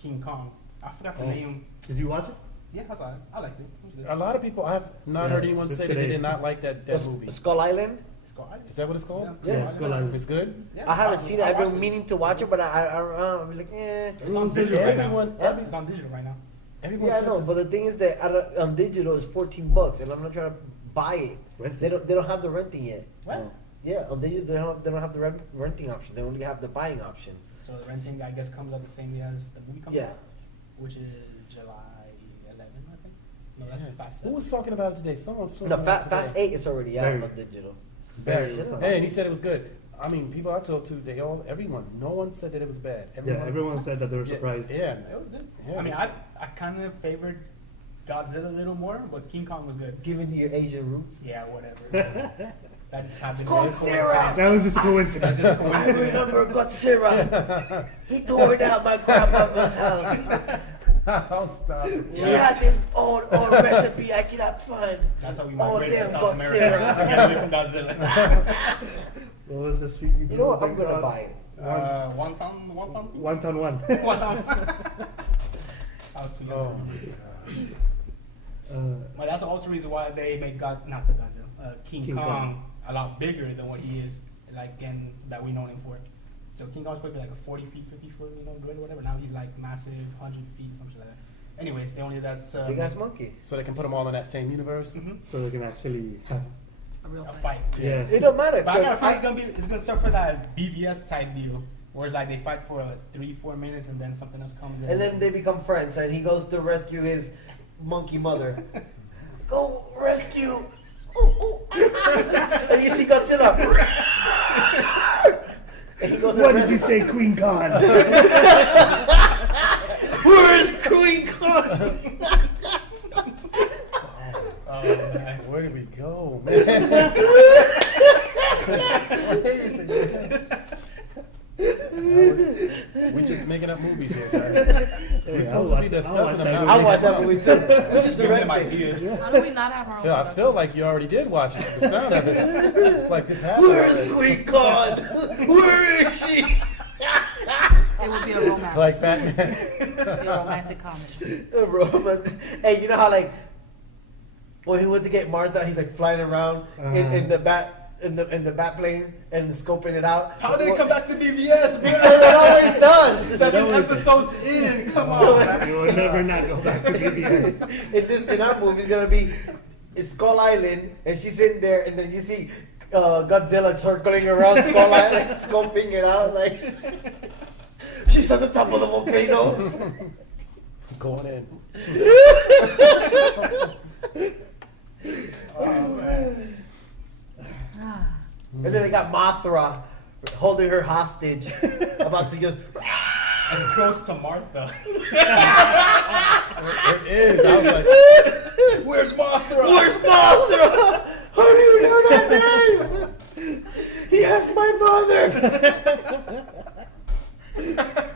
King Kong. I forgot the name. Did you watch it? Yeah, I saw it. I liked it. It was good. A lot of people, I have not Yeah, heard anyone just say that they today. did not like that movie. Skull Island. Is that what it's called? Yeah, Skull Island. It's good? Yeah, I haven't seen it. I've watched been meaning to watch it, but I'm like, eh. It's on digital right now. Everyone, It's on digital right now. everyone Yeah, I says know, it's- but the thing is that on digital is $14, and I'm not trying to buy it. Rent They it. don't have the renting yet. What? Oh. Yeah, on digital they don't have the renting option. They only have the buying option. So the renting, I guess, comes out the same day as the movie comes Yeah. out, which is July 11th, I think. No, that's Yeah. Fast Who 7. was talking about it today? Someone was talking No, about it Fast today. 8 is already out Very. on digital. Barry. Yeah. Hey, and he said it was good. I mean, people I talked to, no one said that it was bad. Yeah, everyone said that they were Yeah, surprised. Yeah. It was good. Yeah, I mean, it's- I kind of favored Godzilla a little more, but King Kong was good. Given your Asian roots. Yeah, whatever. that just happened. Godzilla! That was just a coincidence. I remember Godzilla. He tore down my grandmother's house. I'll stop. She had this old recipe I cannot find. That's why we Oh, migrated damn, to South America Godzilla. to get away from Godzilla. What was the street? You know what? I'm gonna buy it. Wonton? Wonton one. Wonton. I was too young. Oh my gosh. But that's also the reason why they made King King Kong Kong. a lot bigger than what he is, like in that we know him for. So King Kong's probably like a 40 feet, 50 foot, good or whatever. Now he's like massive, 100 feet, something like that. Anyways, they only that Big ass monkey. So they can put them all in that same universe? So they can actually have, A real a fight. fight. yeah. It don't matter. But I got a feeling 'cause it's gonna start for that BVS type deal, where it's like they fight for 3-4 minutes and then something else comes in. and then they become friends, and he goes to rescue his monkey mother. Go rescue. And you see Godzilla. And he goes. What did you say, Queen Khan? Where's Queen Khan? Oh, man. Where did we go, man? We just making up movies here, guys. We're supposed to be discussing them. I watched that movie too. Give them Directed. ideas. How do we not have our own? I production? feel like you already did watch it. The sound of it. It's like this happened. Where's already. Queen Khan? Where is she? It would be a romance. Like Batman. It would be a romantic comedy. Roman. Hey, you know how like when he went to get Martha, he's like flying around in the bat in the bat plane and scoping it out. How did it come back to BVS, Because bro? it always does. 7 episodes in. Come So- on, man. You will never not go back to BBS. In our movie, it's gonna be Skull Island, and she's in there, and then you see Godzilla circling around Skull Island, scoping it out. Like she's at the top of the volcano. Going in. Oh, man. And then they got Mothra holding her hostage, about to just. As close to Martha. It is. I was like, Where's Mothra? Where's Mothra? How do you know that name? He has my mother.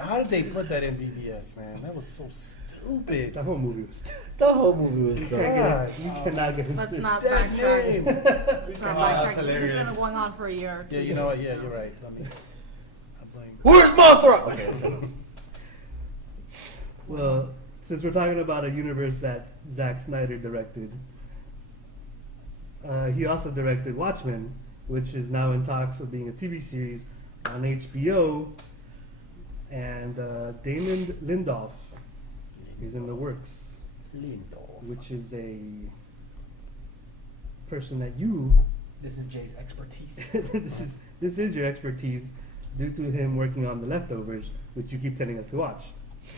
how did they put that in BVS, man? That was so stupid. The whole movie was. The whole movie was You bad. cannot get into Let's this. not That backtrack. name. Let's not that's backtrack. This has hilarious. been going on for a year or two. Yeah, you know what? Yeah, you're right. I mean, I blame. Where's Mothra? Okay, Well, since we're talking about a universe that Zack Snyder directed, he also directed Watchmen, which is now in talks of being a TV series on HBO, and Damon Lindelof is in the works, Lindo. which is a person that you This is Jay's expertise. this is your expertise due to him working on The Leftovers, which you keep telling us to watch.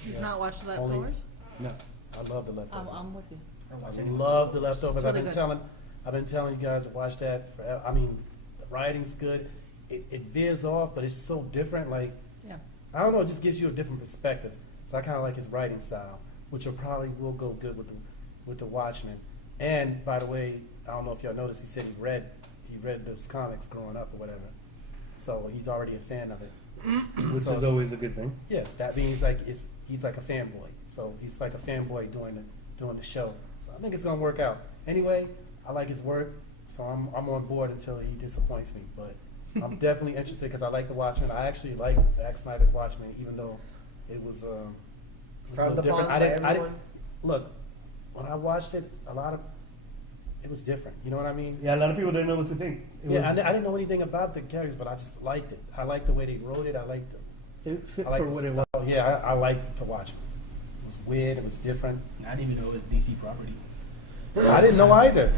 You've not watched The Only- Leftovers? No. I love the leftovers. I'm with you. I love the leftovers. It's really good. I've been telling you guys to watch that forever. I mean, the writing's good. It veers off, but it's so different. Like, Yeah. I don't know, it just gives you a different perspective. So I kind of like his writing style, which will go good with with the Watchmen. And by the way, I don't know if y'all noticed, he said he read those comics growing up or whatever. So he's already a fan of it. Which So is always a good thing. yeah, that means he's like a fanboy. So he's like a fanboy doing the show. So I think it's gonna work out. Anyway, I like his work, so I'm on board until he disappoints me. But I'm definitely interested because I like the Watchmen. I actually like Zack Snyder's Watchmen, even though it was a Frowned little different. upon I by didn't everyone? look when I watched it. It was different. You know what I mean? Yeah, a lot of people didn't know what to think. I didn't know anything about the characters, but I just liked it. I liked the way they wrote it. I liked It fit I liked for the what it style. was. Yeah, I liked to watch it. It was weird. It was different. I didn't even know it was DC property. I didn't know either.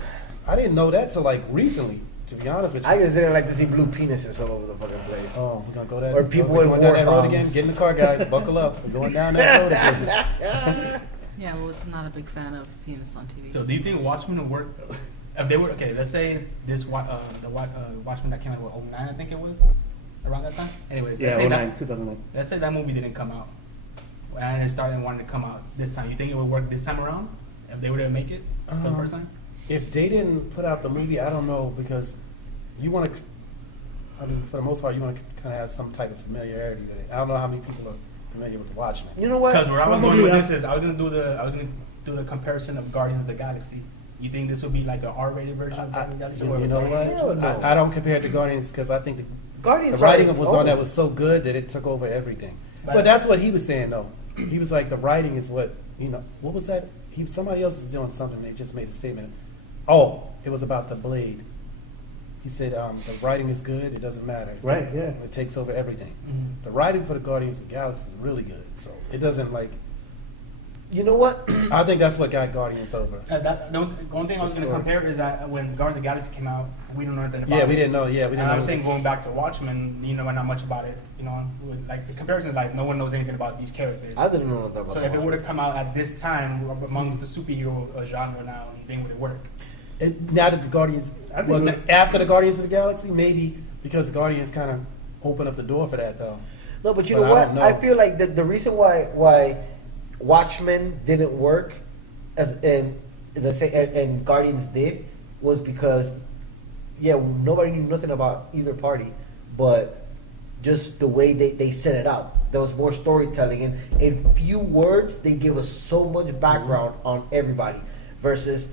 I didn't know that till like recently. To be honest with you. I just didn't like to see blue penises all over the fucking place. Oh, we're gonna go that. Or people we're in going down that war road bombs. again. Get in the car, guys. Buckle up. We're going down that road again. Yeah, well, it's not a big fan of penis on TV. So do you think Watchmen will work? If they were okay, let's say this Watchmen that came out with 09, I think it was around that time. Anyways, Yeah, let's say 09, 2009. let's say that movie didn't come out, and it started wanting to come out this time. You think it would work this time around if they were to make it for the first time? If they didn't put out the movie, I don't know because you want to. I mean, for the most part, you want to kind of have some type of familiarity with it. I don't know how many people are familiar with the Watchmen. You know what? Because where I was Probably going with not. this is I was gonna do the comparison of Guardians of the Galaxy. You think this would be like an R-rated version of Guardians of the Galaxy? You know Hell what? no. I don't compare it to Guardians because I think the Guardians writing are its was on that own. was so good that it took over everything. But- But that's what he was saying though. He was like the writing is what what was that? Somebody else was doing something. They just made a statement. Oh, it was about the blade. He said the writing is good. It doesn't matter. Right, yeah. It takes over everything. Mhm. The writing for the Guardians of the Galaxy is really good. So it doesn't like. You know what? I think that's what got Guardians over. The only thing I was going to Story. compare is that when Guardians of the Galaxy came out, we don't know anything about it. Yeah, we didn't know. Yeah, we And didn't I'm know. saying going back to Watchmen, not much about it. Like the comparison is like no one knows anything about these characters. I didn't know that about So if it would have come out at this time amongst the superhero genre now, you think would it work? Now that the Guardians, I think after the Guardians of the Galaxy, maybe because Guardians kind of opened up the door for that though. No, but you But know I what? don't know. I feel like the reason why Watchmen didn't work and Guardians did was because nobody knew nothing about either party, but just the way they set it out. There was more storytelling, and in few words they give us so much background on everybody. Versus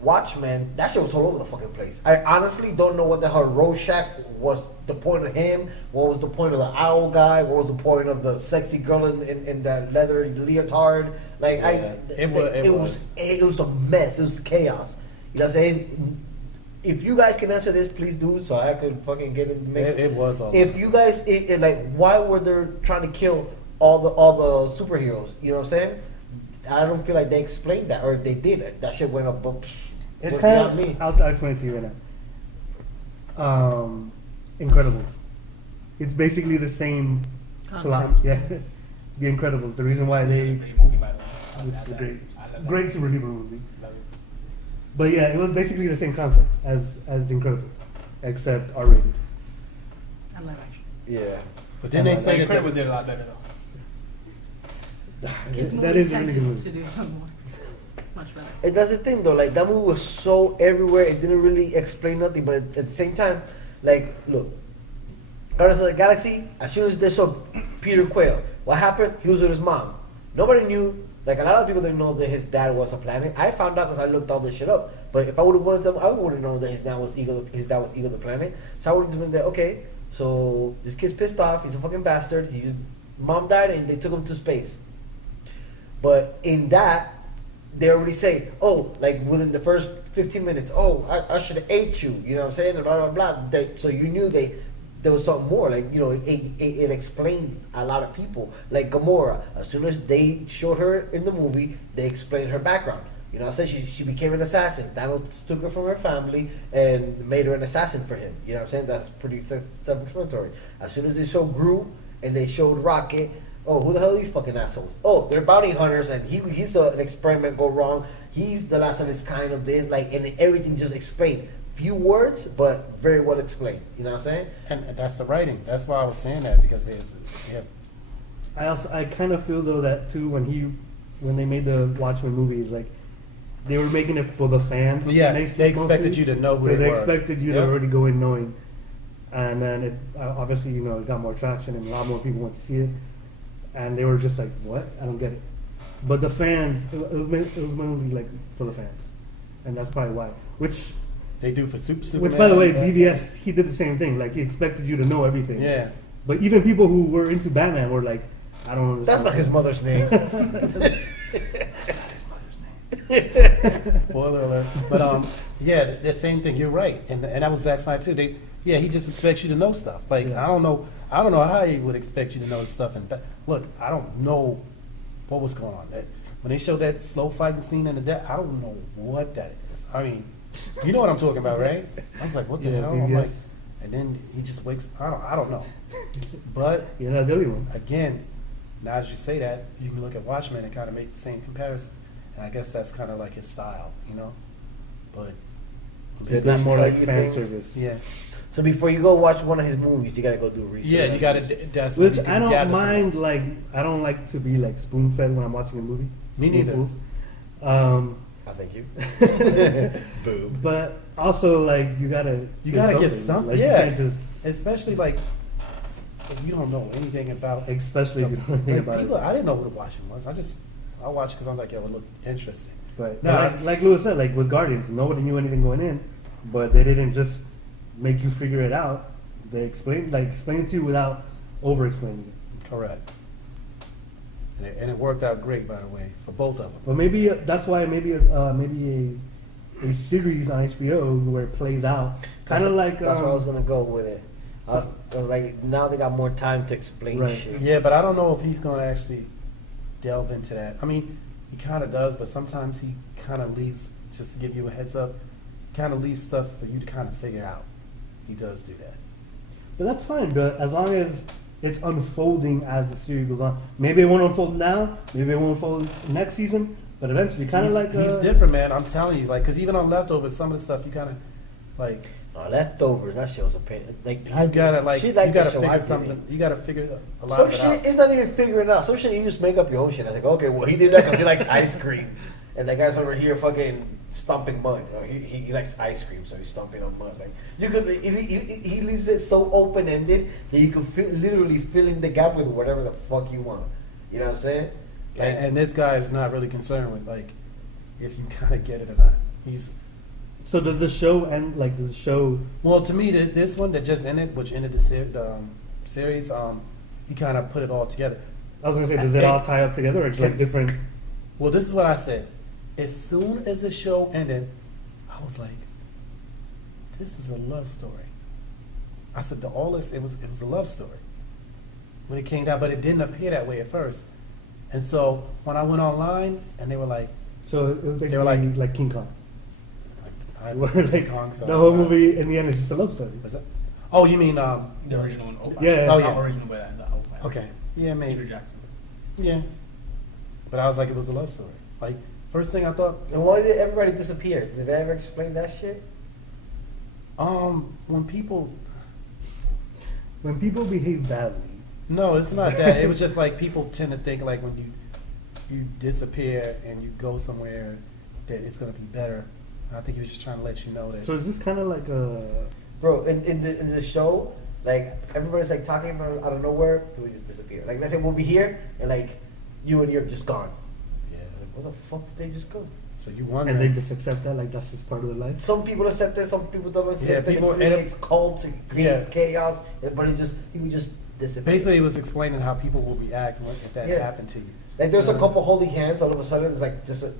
Watchmen, that shit was all over the fucking place. I honestly don't know what the hell Rorschach was the point of him. What was the point of the owl guy? What was the point of the sexy girl in that leather leotard? Like It was a mess. It was chaos. You know what I'm saying? If you guys can answer this, please do, so I could fucking get in the mix. It was all. If you guys, like, why were they trying to kill all the superheroes? You know what I'm saying? I don't feel like they explained that, or if they did, that shit went up. It's But kind not of, me. I'll explain it to you right now. Incredibles. It's basically the same plot. Concept. Yeah. The Incredibles. The reason why they, Great movie, by the way. which is a great, I love that. great superhero movie. Love it. But yeah, it was basically the same concept as Incredibles, except R-rated. I love action. Yeah. But then they say that Incredible did a lot better though. His That movies is a tend really good to movie. do more, much better. And that's the thing though, like that movie was so everywhere, it didn't really explain nothing, but at the same time, like, look, Guardians of the Galaxy, as soon as they saw Peter Quill, what happened? He was with his mom. Nobody knew, like a lot of people didn't know that his dad was a planet. I found out because I looked all this shit up. But if I would have wanted them, I would have known that his dad was Eagle the planet. So I would have been there, okay, so this kid's pissed off, he's a fucking bastard, his mom died and they took him to space. But in that, they already say, oh, like within the first 15 minutes, oh, I should have ate you, you know what I'm saying? And blah, blah, blah. So you knew there was something more. Like, you know, it explained a lot of people. Like Gamora, as soon as they showed her in the movie, they explained her background. You know what I'm saying? She became an assassin. Thanos took her from her family and made her an assassin for him. You know what I'm saying? That's pretty self-explanatory. As soon as they showed Groot and they showed Rocket, oh, who the hell are these fucking assholes? Oh, they're bounty hunters, and he's an experiment go wrong. He's the last of his kind of this, like, and everything just explained. Few words, but very well explained. You know what I'm saying? and that's the writing. That's why I was saying that because they have I kind of feel though that too when they made the Watchmen movies, like they were making it for the fans. Yeah, mostly. they expected you to know who So they they were. expected you Yep. to already go in knowing. And then it obviously, it got more traction and a lot more people went to see it. And they were just like, what? I don't get it. But the fans, it was mainly like for the fans. And that's probably why. Which, They do for Superman. by the way, yeah. BVS, he did the same thing. Like, he expected you to know everything. Yeah. But even people who were into Batman were like, I don't understand. That's not his mother's name. Spoiler alert. But yeah, the same thing. You're right, and that was Zack Snyder too. He just expects you to know stuff. Like Yeah. I don't know how he would expect you to know stuff. And look, I don't know what was going on. When they showed that slow fighting scene in the death, I don't know what that is. I mean, you know what I'm talking about, right? I was like, what the Yeah, hell? I'm BVS. like, and then he just wakes. I don't know. But You're not the only one. again, now as you say that, you can look at Watchmen and kind of make the same comparison. And I guess that's kind of like his style, But Did It's they not more tell like you fan things? service. yeah, So before you go watch one of his movies, you gotta go do research. yeah, you got to. That's Which what you I don't gather from mind. it. Like, I don't like to be like spoon fed when I'm watching a movie. Me neither. Spoonfuls. I thank you. Boob. But also, like, you gotta give something. Like, Yeah. you can't just, Especially like if you don't know anything about. especially if you don't know anything Like, about people, it. I didn't know what the Watchmen was. I watched because I was like, yo, it looked interesting. But No, like Lewis said, like with Guardians, nobody knew anything going in, but they didn't just make you figure it out. They explained it to you without over explaining it. Correct. And it worked out great, by the way, for both of them. But maybe that's why maybe a series on HBO where it plays out, kind of like That's where I was gonna go with it. I was like, now they got more time to explain Right. shit. Yeah, but I don't know if he's going to actually delve into that. I mean, he kind of does, but sometimes he kind of leaves, just to give you a heads up, kind of leaves stuff for you to kind of figure out. He does do that. But that's fine. But as long as it's unfolding as the series goes on, maybe it won't unfold now. Maybe it won't unfold next season. But eventually, kind of like he's different, man. I'm telling you, like, because even on Leftovers, some of the stuff you kind of like. Leftovers, that show's a pain. Like You gotta like, she you liked gotta the show, I figure didn't. something. You gotta figure a lot Some of it shit out. is not even figuring out. Some shit you just make up your own shit. I was like, okay, well he did that because he likes ice cream, and that guy's over here fucking stomping mud. He likes ice cream, so he's stomping on mud. Like you could, he leaves it so open ended that you could literally fill in the gap with whatever the fuck you want. You know what I'm saying? Like, And this guy is not really concerned with like if you kind of get it or not. He's So does the show end? Like, does the show? well to me. This one that just ended, which ended the series, he kind of put it all together. I was gonna say, does it all tie up together, or just like different? Well, this is what I said. As soon as the show ended, I was like, "This is a love story." I said, "The all this it was a love story." When it came down, but it didn't appear that way at first. And so when I went online, and they were like, So it was They basically were like- like King Kong. I Where, was like, Kong, so the whole movie in the end is just a love story. Was it? Oh, you mean The original one. Yeah. Oh, Not yeah. original, but the 05. Okay, yeah, Peter maybe, Jackson. yeah. But I was like, it was a love story. Like first thing I thought, and why did everybody disappear? Did they ever explain that shit? when people. When people behave badly, No, it's not that. It was just like people tend to think like when you disappear and you go somewhere that it's gonna be better. And I think he was just trying to let you know that. so is this kind of like a? Bro, in the show, like everybody's like talking about out of nowhere, people just disappear. Like let's say we'll be here and like you and you're just gone. Yeah. Like, where the fuck did they just go? So you wonder. And they just accept that, like that's just part of their life. Some people accept it, some people don't accept Yeah, it. people- It creates cults, it creates Yeah. chaos, but people just disappear. Basically, it was explaining how people will react if that Yeah. happened to you. Like there's a couple holding hands, all of a sudden it's like just like,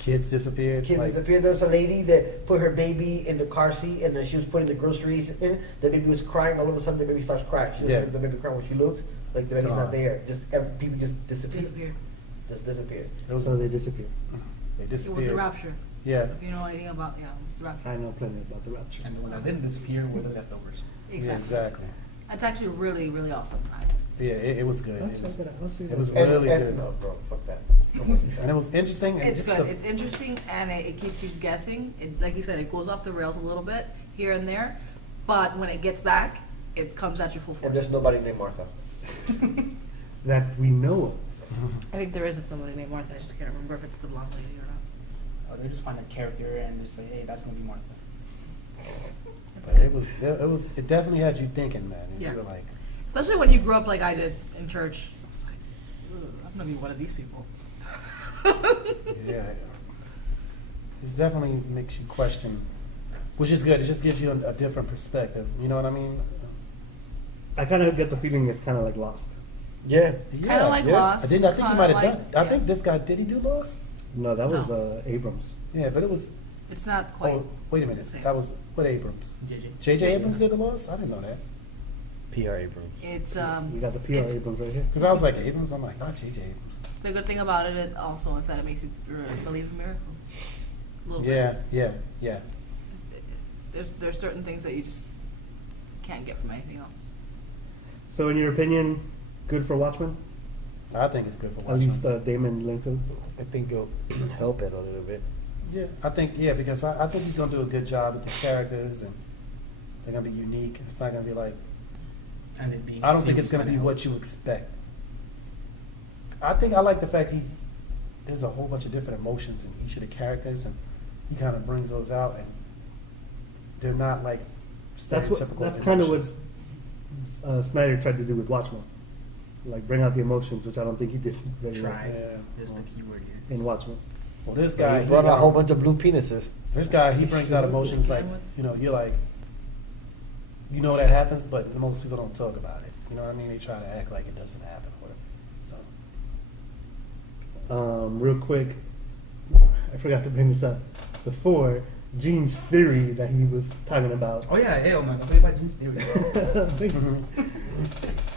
Kids disappeared. kids like, disappear. There's a lady that put her baby in the car seat and then she was putting the groceries in. The baby was crying. All of a sudden, the baby starts crying. She Yeah. doesn't the baby crying when she looks. Like the baby's Gone. not there. People just disappear. Disappear. Just disappear. It was, So they disappear. they It was disappeared. the rapture. Yeah. If you know anything about, it's the rapture. I know plenty about the rapture. And the one that didn't disappear were the leftovers. Yeah, exactly. It's actually really, really awesome. Yeah, it was good. I'll It check was, it out. I'll see it was that. really good. No, bro, fuck that. And it was interesting. And It's just good. the- It's interesting, and it keeps you guessing. Like you said, it goes off the rails a little bit here and there, but when it gets back, it comes at you full And force. there's nobody named Martha. That we know of. I think there is somebody named Martha. I just can't remember if it's the blonde lady or or they just find a character and just say, hey, that's gonna be Martha. It's But good. it definitely had you thinking, man. And Yeah. you were like, Especially when you grew up like I did in church. I was like, "Ugh, I'm gonna be one of these people. yeah. It definitely makes you question, which is good. It just gives you a different perspective. You know what I mean? I kind of get the feeling it's kind of like Lost. Yeah. Kind of like Lost. I think he kinda might have like- done. I yeah. think this guy did he do Lost? No, that was No. Abrams. Yeah, but it was. It's not quite. Oh, wait a minute. the same. That was what Abrams? JJ. J.J. Abrams did the Lost? I didn't know that. P.R. Abrams. It's We got the PR it's- Abrams right here. Because I was like Abrams. I'm like not J.J. Abrams. The good thing about it also is that it makes you believe in miracles. A little bit. Yeah. There's certain things that you just can't get from anything else. So, in your opinion, good for Watchmen? I think it's good for At watching. least Damon Lincoln. I think it'll help it a little bit. Yeah, I think because I think he's gonna do a good job with the characters and they're gonna be unique. It's not gonna be like And it being I don't think serious it's gonna be kinda what helps. you expect. I like the fact there's a whole bunch of different emotions in each of the characters and he kind of brings those out and they're not like stereotypical. That's kind of emotions. what Snyder tried to do with Watchmen. Like, bring out the emotions, which I don't think he did very well Try. Yeah. Is the key word here. in Watchmen. Well, this Yeah, guy he brought he, a whole bunch of blue penises. This guy he brings out emotions like you're like that happens, but most people don't talk about it. You know what I mean? They try to act like it doesn't happen or whatever. So. Real quick, I forgot to bring this up before. Gene's theory that he was talking about. Oh yeah, hey, oh my God, what about Gene's theory?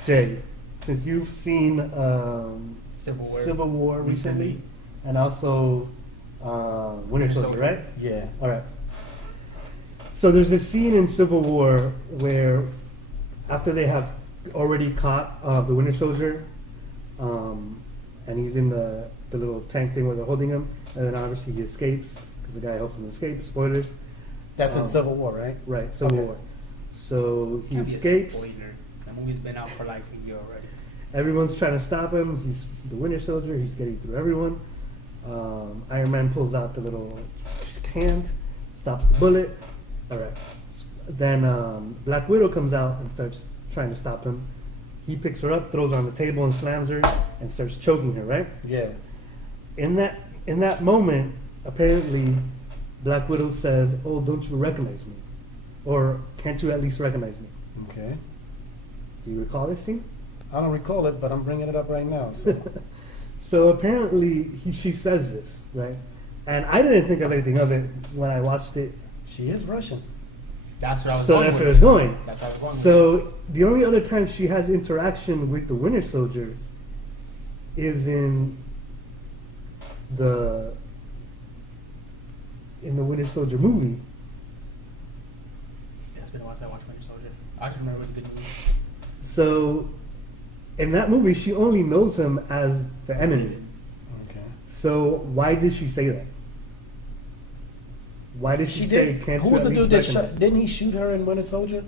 Jay, since you've seen Civil War recently, and also Winter Soldier, Soldier. right? Yeah. All right. So there's a scene in Civil War where, after they have already caught the Winter Soldier, and he's in the little tank thing where they're holding him, and then obviously he escapes because the guy helps him escape. Spoilers. That's in Civil War, right? Right, Civil Okay. War. So he Can't be a escapes. spoiler. The movie's been out for like a year already. Everyone's trying to stop him. He's the Winter Soldier. He's getting through everyone. Iron Man pulls out the little hand, stops the bullet. All right. Then Black Widow comes out and starts trying to stop him. He picks her up, throws her on the table, and slams her, and starts choking her. Right. Yeah. In that moment, apparently, Black Widow says, "Oh, don't you recognize me? Or can't you at least recognize me?" Okay. Do you recall this scene? I don't recall it, but I'm bringing it up right now. So. So apparently she says this, right? And I didn't think of anything of it when I watched it. She is Russian. That's what I was So going that's with. where it's going. That's what I was going with. So the only other time she has interaction with the Winter Soldier is in the Winter Soldier movie. It's been a while since I watched Winter Soldier. I just remember it was a good movie. So in that movie, she only knows him as the enemy. Okay. So why did she say that? Why did she, She say, did. "Can't Who you was at the least dude that recognize shot? me?" Didn't he shoot her in Winter Soldier?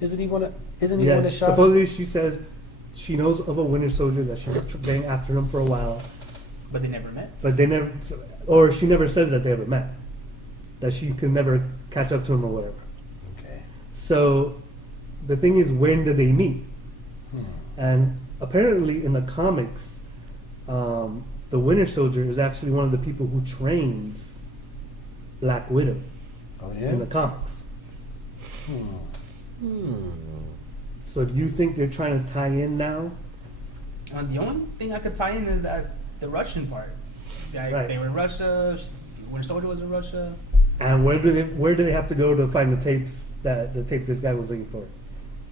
Isn't he one the one that Yes, shot? supposedly she says she knows of a Winter Soldier that she's been after him for a while, But they never met. but they never, or she never says that they ever met, that she could never catch up to him or whatever. Okay. So the thing is, when did they meet? And apparently in the comics, the Winter Soldier is actually one of the people who trains Black Widow Oh yeah. in the comics. Hmm. So do you think they're trying to tie in now? The only thing I could tie in is that the Russian part. Like, Right. They were in Russia. Winter Soldier was in Russia. And where do they have to go to find the tapes the tape this guy was looking for?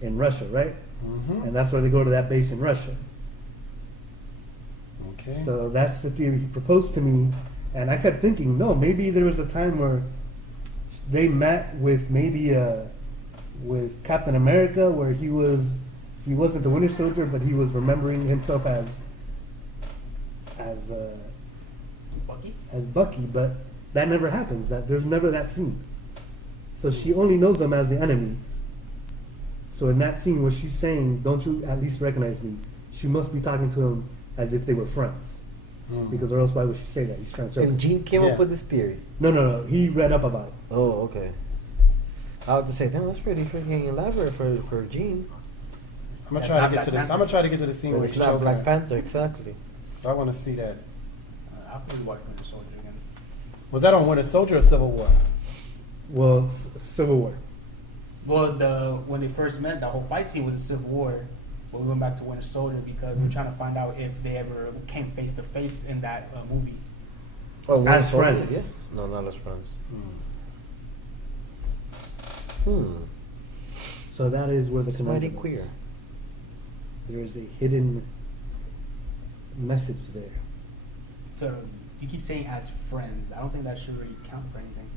In Russia, right? Mm-hmm. And that's where they go to that base in Russia. Okay. So that's the theory he proposed to me, and I kept thinking, no, maybe there was a time where they met with with Captain America, where he wasn't the Winter Soldier, but he was remembering himself as Bucky? Bucky, but that never happens. There's never that scene. So she only knows him as the enemy. So in that scene where she's saying, "Don't you at least recognize me?" she must be talking to him as if they were friends. Because or else why would she say that? He's trying to circle. And Gene came Yeah. up with this theory. No. He read up about it. Oh, okay. I would say, damn, that's pretty freaking elaborate for Gene. I'm gonna That's try to not get Black to this. Panther. I'm gonna try to get to the scene But where it's she not choked Black her. Panther, exactly. I want to see that. I'll probably watch Winter Soldier again. Was that on Winter Soldier or Civil War? Well, Civil War. Well, when they first met, the whole fight scene was a Civil War. But we went back to Winter Soldier because we were trying to find out if they ever came face to face in that movie. Oh, Winter As Soldier, friends. yes? No, not as friends. So that is where the It's mighty conundrum queer. is. There is a hidden message there. So you keep saying as friends. I don't think that should really count for anything.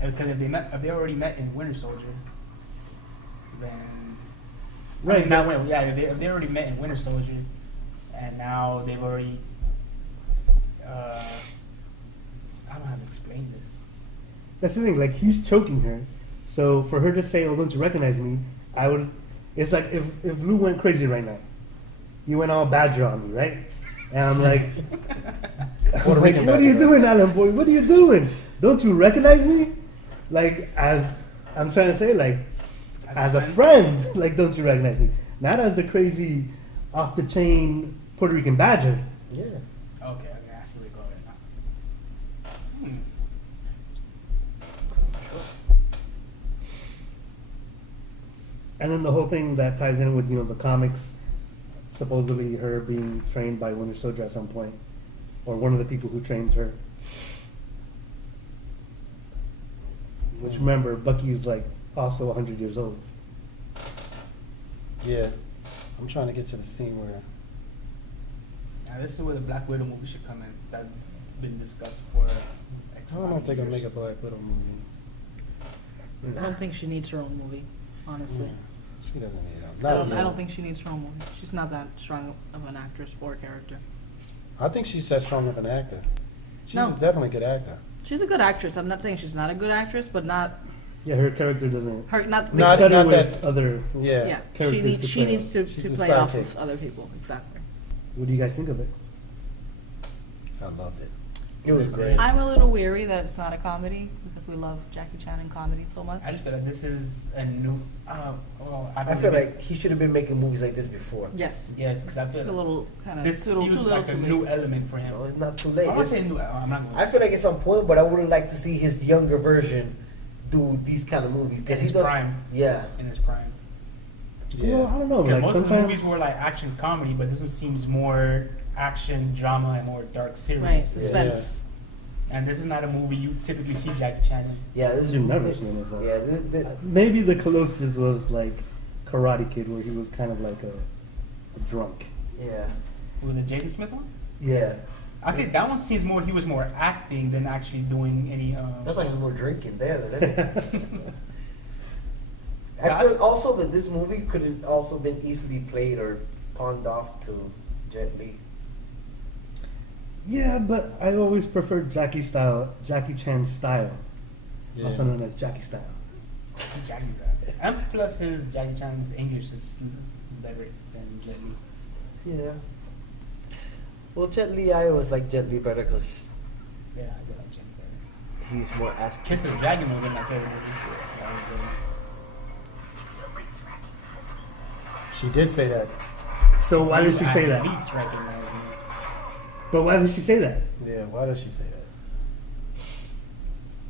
Because if they already met in Winter Soldier, then Right, Not but- Winter. Yeah, if they already met in Winter Soldier, and now they've already. I don't know how to explain this. That's the thing. Like he's choking her, so for her to say, "Oh, don't you recognize me?" I would. It's like if Lou went crazy right now, he went all badger on me, right? And I'm like, Puerto Rican what are you badger. doing, Alan boy? What are you doing? Don't you recognize me? Like as I'm trying to say, like as a friend, like don't you recognize me? Not as a crazy, off the chain Puerto Rican badger. Yeah. Okay, I see where you're going now. And then the whole thing that ties in with the comics, supposedly her being trained by Winter Soldier at some point, or one of the people who trains her. Which remember, Bucky's like also 100 years old. Yeah. I'm trying to get to the scene where. Now this is where the Black Widow movie should come in. That's been discussed for. X I don't know if they're gonna make a Black Widow movie. I don't think she needs her own movie, honestly. Yeah. She doesn't need it. I don't think she needs her own movie. She's not that strong of an actress or character. I think she's that strong of an actor. She's No. definitely a good actor. She's a good actress. I'm not saying she's not a good actress, but not Yeah, her character doesn't. her. Not, Not- better not with that- other. Yeah. yeah. She characters needs. to She play needs to She's a play off sidekick. of other people. Exactly. What do you guys think of it? I loved it. It was great. I'm a little weary that it's not a comedy because we love Jackie Chan and comedy so much. I just feel like this is a new. Well, I feel like he should have been making movies like this before. Yes. yes, because I feel It's a little kind of this too feels little like too a late. new element for him. No, it's not too I late. want to It's- say new. I'm not going. I feel like it's on point, but I would like to see his younger version do these kind of movies in because he his does. prime. Yeah. In his prime. Well, I don't know. Because Like most of the sometimes. movies were like action comedy, but this one seems more action drama and more dark serious. Right. Suspense. And this is not a movie you typically see Jackie Chan in. Yeah, this is You've never seen this. Though. Yeah, Maybe the closest was like Karate Kid, where he was kind of like a drunk. yeah, With the Jaden Smith one? yeah. Actually, that one seems more. He was more acting than actually doing any. I thought he was more drinking there than anything. Yeah, I feel also that this movie could have also been easily played or pawned off to Jet Li. Yeah, but I always preferred Jackie Chan's style, also known as Jackie style. Jackie Chan. And plus, his Jackie Chan's English is better than Jet Li. Yeah. Well, Jet Li, I always like Jet Li better because Yeah, I do like Jet Li better. he's more ass Kiss the Dragon was my favorite movie. That was good. She did say that. So why did she say At that? least recognize me. But why did she say that? Yeah, why does she say that?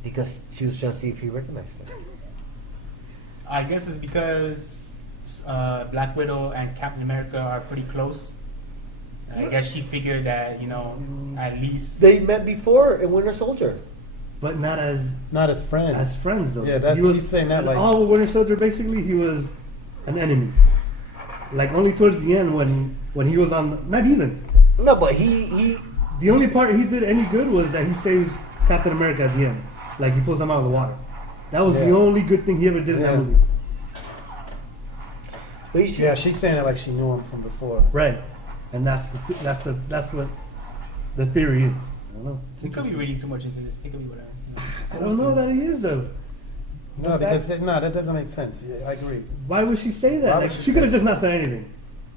because she was trying to see if he recognized her. I guess it's because Black Widow and Captain America are pretty close. I guess she figured that, at least. They met before in Winter Soldier. But not as Not as friends. friends though. Yeah, that's- she's saying that, in like- all of Winter Soldier. Basically, he was an enemy. Like only towards the end when he was on. Not even. No, but he The only part he did any good was that he saves Captain America at the end. Like he pulls him out of the water. That was the Yeah. only good thing he ever did in that Yeah. movie. but you see, Yeah, she's saying it like she knew him from before. Right. And that's what the theory is. I don't know. It's He could be interesting. reading too much into this. He could be whatever. I don't know that he is though. No, because that doesn't make sense. Yeah, I agree. Why would she say that? Why Like, would she she could have say just not said anything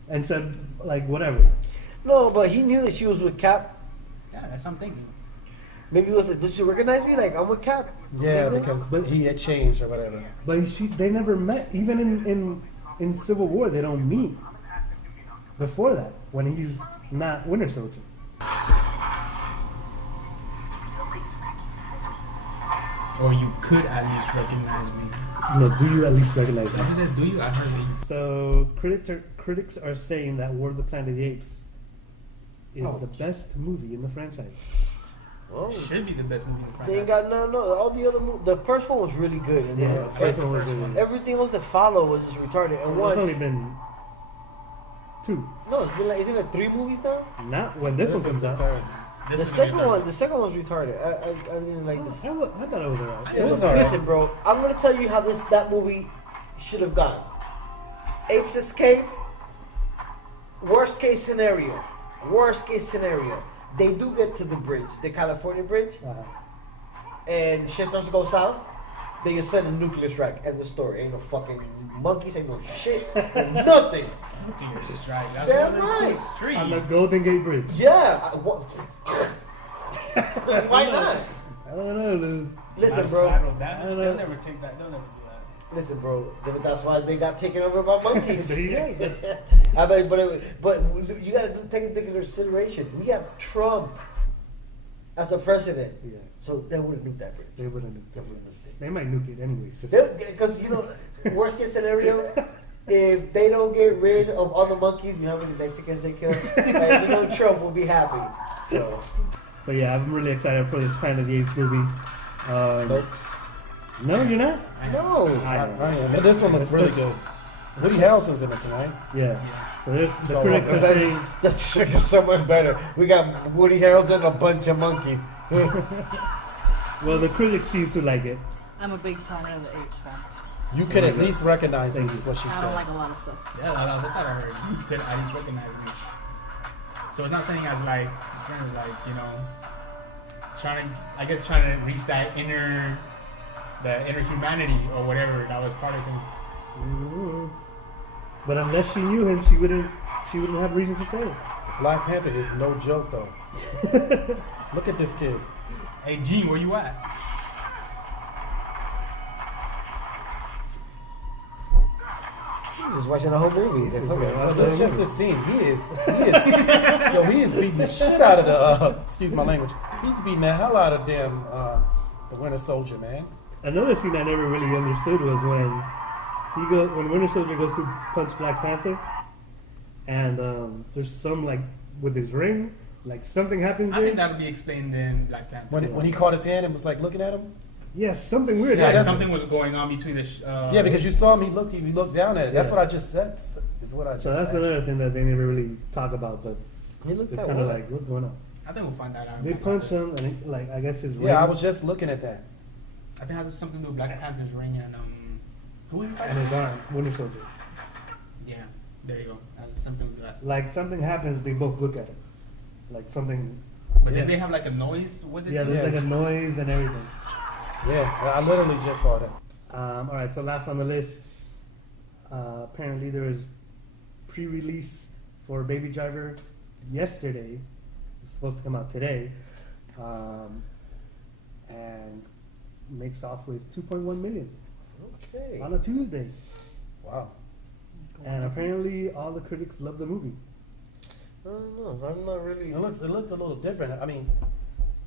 and said like whatever. no, but he knew that she was with Cap Yeah, that's what I'm thinking. Maybe it was like, did you recognize me? Like, I'm with Cap. Yeah, Maybe? because he had changed or whatever. But they never met. Even in Civil War, they don't meet. Before that, when he's not Winter Soldier. Or you could at least recognize me. No, do you at least recognize Who him? said, do you? I heard me. So critics are saying that War of the Planet of the Apes is Oh. the best movie in the franchise. Oh. Should be the best movie in the They ain't franchise. got no. All the other movies. The first one was really good, and then Yeah, the first one was really good. everything else that followed was just retarded. And Well, it's one, only been 2. no, it's been like, isn't it 3 movies now? Not when this one is comes the out. third. This The is second gonna be one, the second one was retarded. I didn't like this. I thought it was alright. It was alright. Listen, bro, I'm gonna tell you how that movie should have gone. Apes escape. Worst case scenario. Worst case scenario. They do get to the bridge, the California bridge, and shit starts to go south. They just send a nuclear strike. End the story. Ain't no fucking monkeys. Ain't no shit. Nothing. nuclear strike. That's Damn a little too right. extreme. On the Golden Gate Bridge. Yeah. Why not? I don't know, dude. Listen, bro. Collateral I damage, don't they'll know. never take that. They'll never do that. Listen, bro. That's why they got taken over by monkeys. There you go. I mean, but you got to take into consideration. We have Trump as a president, Yeah, so they would have nuked that bridge. they wouldn't. They would have nuked it. They might nuke it anyways. Just Because worst case scenario, if they don't get rid of all the monkeys, you know how many Mexicans they kill, and Trump will be happy. So, But yeah, I'm really excited for this Planet of the Apes movie. Nope. No, you're not. no. I I know. am. But this one looks really good. Woody Harrelson's in this one, right? Yeah. So there's the So, critics are saying. That's so much better. We got Woody Harrelson and a bunch of monkeys. Well, the critics seem to like it. I'm a big Planet of the Apes fan. You could at least recognize him, Thank is what she I said. don't like a lot of stuff. Yeah, that's what I heard. You could at least recognize me. So it's not saying as like friends, like trying to reach that inner humanity or whatever that was part of him. Mhm. But unless she knew him, she wouldn't have reason to say it. Black Panther is no joke, though. Look at this kid. Hey, Gene, where you at? He's just watching the whole movie. He's like, okay, Well, that's it's just a scene. He is beating the shit out of the, excuse my language. He's beating the hell out of damn, the Winter Soldier, man. Another scene I never really understood was when Winter Soldier goes to punch Black Panther, and there's some like with his ring, like something happens I there. think that'll be explained in Black Panther. When he caught his hand and was like looking at him. Yeah, something weird. Yeah, Like that's- something was going on between the. Yeah, because you saw him. He looked down at it. That's Yeah. what I just said. Is what I just. So that's asked. another thing that they never really talk about, but He looked it's that kind of way. like what's going on. I think we'll find that out. in They Black punch Panther. him, and he, I guess his ring. Yeah, I was just looking at that. I think it has something to do with Black Panther's ring and who is he and fighting? his arm, Winter Soldier. Yeah, there you go. Has something with that. Like something happens, they both look at it. Like something. But Yeah. did they have like a noise with it? Yeah, too? there's like a noise and everything. Yeah, I literally just saw that. All right, so last on the list. Apparently, there was pre-release for Baby Driver yesterday. It's supposed to come out today, and makes off with 2.1 million Okay. on a Tuesday. Wow. And apparently, all the critics love the movie. I don't know. I'm not really. It looked a little different. I mean,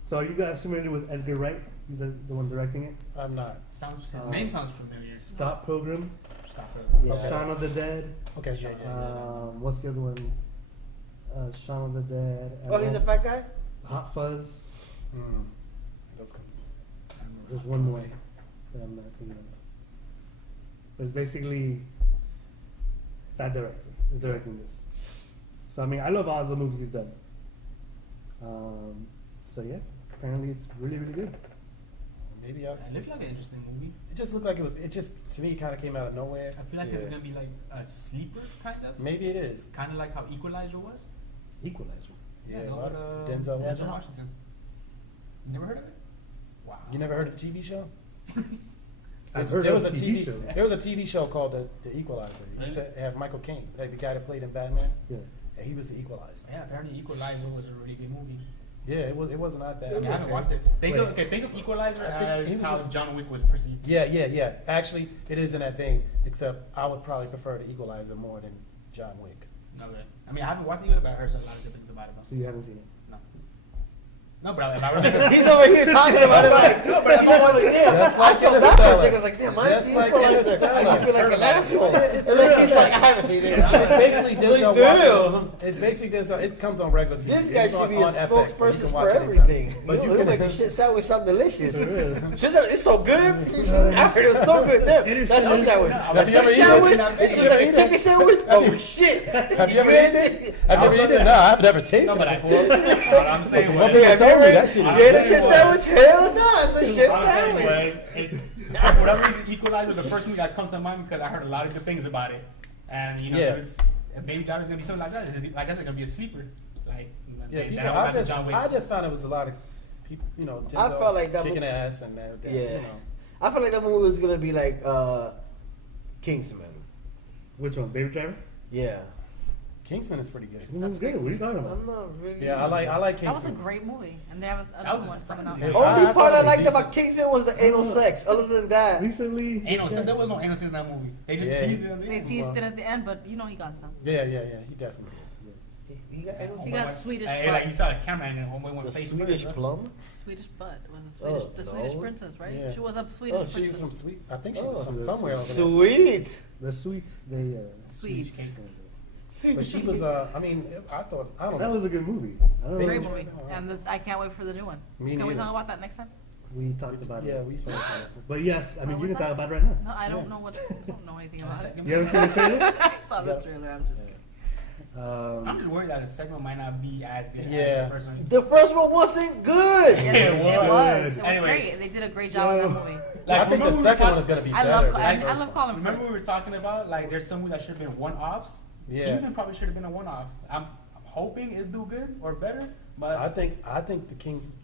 So, are you guys familiar with Edgar Wright? He's the one directing it. I'm not. His name sounds familiar. Stop Pilgrim, Stop yeah. Okay. Shaun of the Dead. Okay. What's the other one? Shaun of the Dead. and Oh, he's a then fat guy? Hot Fuzz. Those com- There's one more that I'm not thinking of. But it's basically that director is directing this. So I mean, I love all the movies he's done. So yeah, apparently it's really, really good. Maybe It looks like an interesting movie. It just looked like it was. It just to me kind of came out of nowhere. I feel like Yeah. it's gonna be like a sleeper kind of. Maybe it is. Kind of like how Equalizer was. Equalizer. Yeah, the what? old, Denzel Washington? Washington. You never heard of it? Wow. You never heard of the TV show? I've heard there of was a TV shows. There was a TV show called The Equalizer. It used to have Michael Caine, like the guy that played in Batman. Yeah. And he was the Equalizer. Yeah, apparently Equalizer was a really good movie. Yeah, it wasn't that I mean, bad. I haven't watched it. Think of Equalizer I think he as was how just- John Wick was perceived. Yeah. Actually, it is in that vein. Except I would probably prefer the Equalizer more than John Wick. Okay. I mean, I haven't watched it, but I heard a lot of good things about it. So Though. you haven't seen it. No. No, but if I was He's over here talking about it like, no, but I'm like, damn, Just I like felt bad for a Interstellar. second. I was like, damn, I Just see like Equalizer. Interstellar. I feel like an asshole. It's And then he's like, I haven't seen it. It's basically Denzel Damn. Washington. It's basically Denzel. It comes on regular TV. This guy It's should be on a FX, so you spokesperson can for watch it anytime. everything. But you He'll can make the shit sandwich sound delicious. It's so good. I heard it was so good. There, that's your sandwich. Have That's you your ever eaten sandwich. it? It's just a chicken sandwich. Oh shit! Have you ever eaten it? Have you ever eaten it? No, I've never tasted No, but it before. what I'm saying One was, people told me that shit You is ate a good. shit sandwich? Hell no, it's a shit all I'm saying sandwich. was, for whatever reason, Equalizer was the first movie that comes to mind because I heard a lot of good things about it, and you know, Yeah. it's, if Baby Driver's gonna be something like that, like that's gonna be a sleeper. Like, Yeah, they people. don't go back to John Wick. I just found it was a lot of people. You know, I Denzel felt like that kicking mo- ass and that. Yeah. You know. I felt like that movie was gonna be like Kingsman. Which one? Baby Driver? Yeah. Kingsman is pretty good. That's good. What are you talking about? I'm not really. Yeah, I like That was a Kingsman. great movie, and they have That another was one coming out. surprising. The only I part thought I it was liked decent. about Kingsman was the anal sex. Other than that, Recently, Anal sex. There was no anal sex in that movie. They just Yeah. teased it. They teased it at the end, but you know he got some. Yeah. He definitely. he got anal He sex. got Swedish Hey, butt. like you saw the camera and it went The face Swedish first, plum. Swedish butt. Oh, The Swedish no. princess, right? Yeah. She was a Swedish Oh, She's princess. from Sweet. I think she Oh, was from somewhere over there. Sweet. the sweets, they. Swedes. But she was. I mean, I thought. I don't That know. was a good movie. I don't Great know. movie, and I can't wait for the new one. Me Can we neither. talk about that next time? We talked about Yeah, it. we saw it. But yes, I mean, Oh, you can what's talk that? about it right now. No, I don't Yeah. know what. I don't know anything about it. You haven't seen the trailer? I saw the Yeah. trailer. I'm just kidding. I'm just worried that the second one might not be as good Yeah. as the first one. The first one wasn't good. Yes, it it was. was. It was Anyway. great. They did a great job in that movie. I think the remember we second were one is going to be I better. love. than I the first love one. Colin Remember Firth. we were talking about like there's some movies that should have been one-offs. Yeah. Kingsman probably should have been a one-off. I'm hoping it'll do good or better, but I think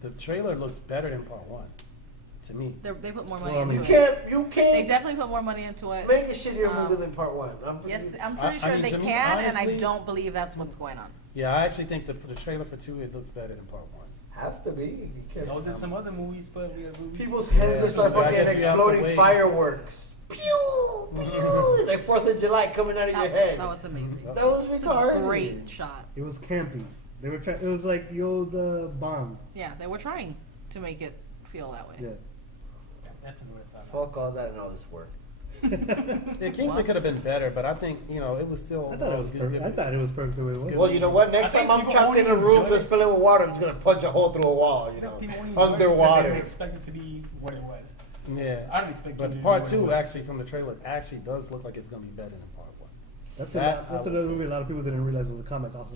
the trailer looks better than part one, to me. They put more money Well, I mean- into You it. can't. You They can't definitely put more money into it. make a shittier Um, movie than part one. Yes, I'm I pretty sure mean, they to me, can, and I honestly- don't believe that's what's going on. Yeah, I actually think the trailer for 2 it looks better than part 1. Has to be. You can't. so did some other movies, but People's heads Yeah, are start but I fucking guess we have to exploding wait. fireworks. Pew, pew. It's like 4th of July coming out of your head. That was amazing. That was It's a retarded. great shot. It was campy. They were trying. It was like the old Bond. Yeah, they were trying to make it feel that way. Yeah. Fuck all that and all this work. Yeah, Kingsman could have been better, but I think it was still. I thought it was perfect. I thought it was perfect the way it was. Good. Well, you know what? Next I think time I'm people trapped won't in a even room enjoy that's filling with water, I'm just gonna punch a hole through a wall. You know, People only enjoyed it because They underwater. didn't expect it to be what it was. Yeah, I don't expect it to but be part what it 2 was. actually from the trailer actually does look like it's gonna be better than part 1. That's, That that's I would another say. movie a lot of people didn't realize was a comic also.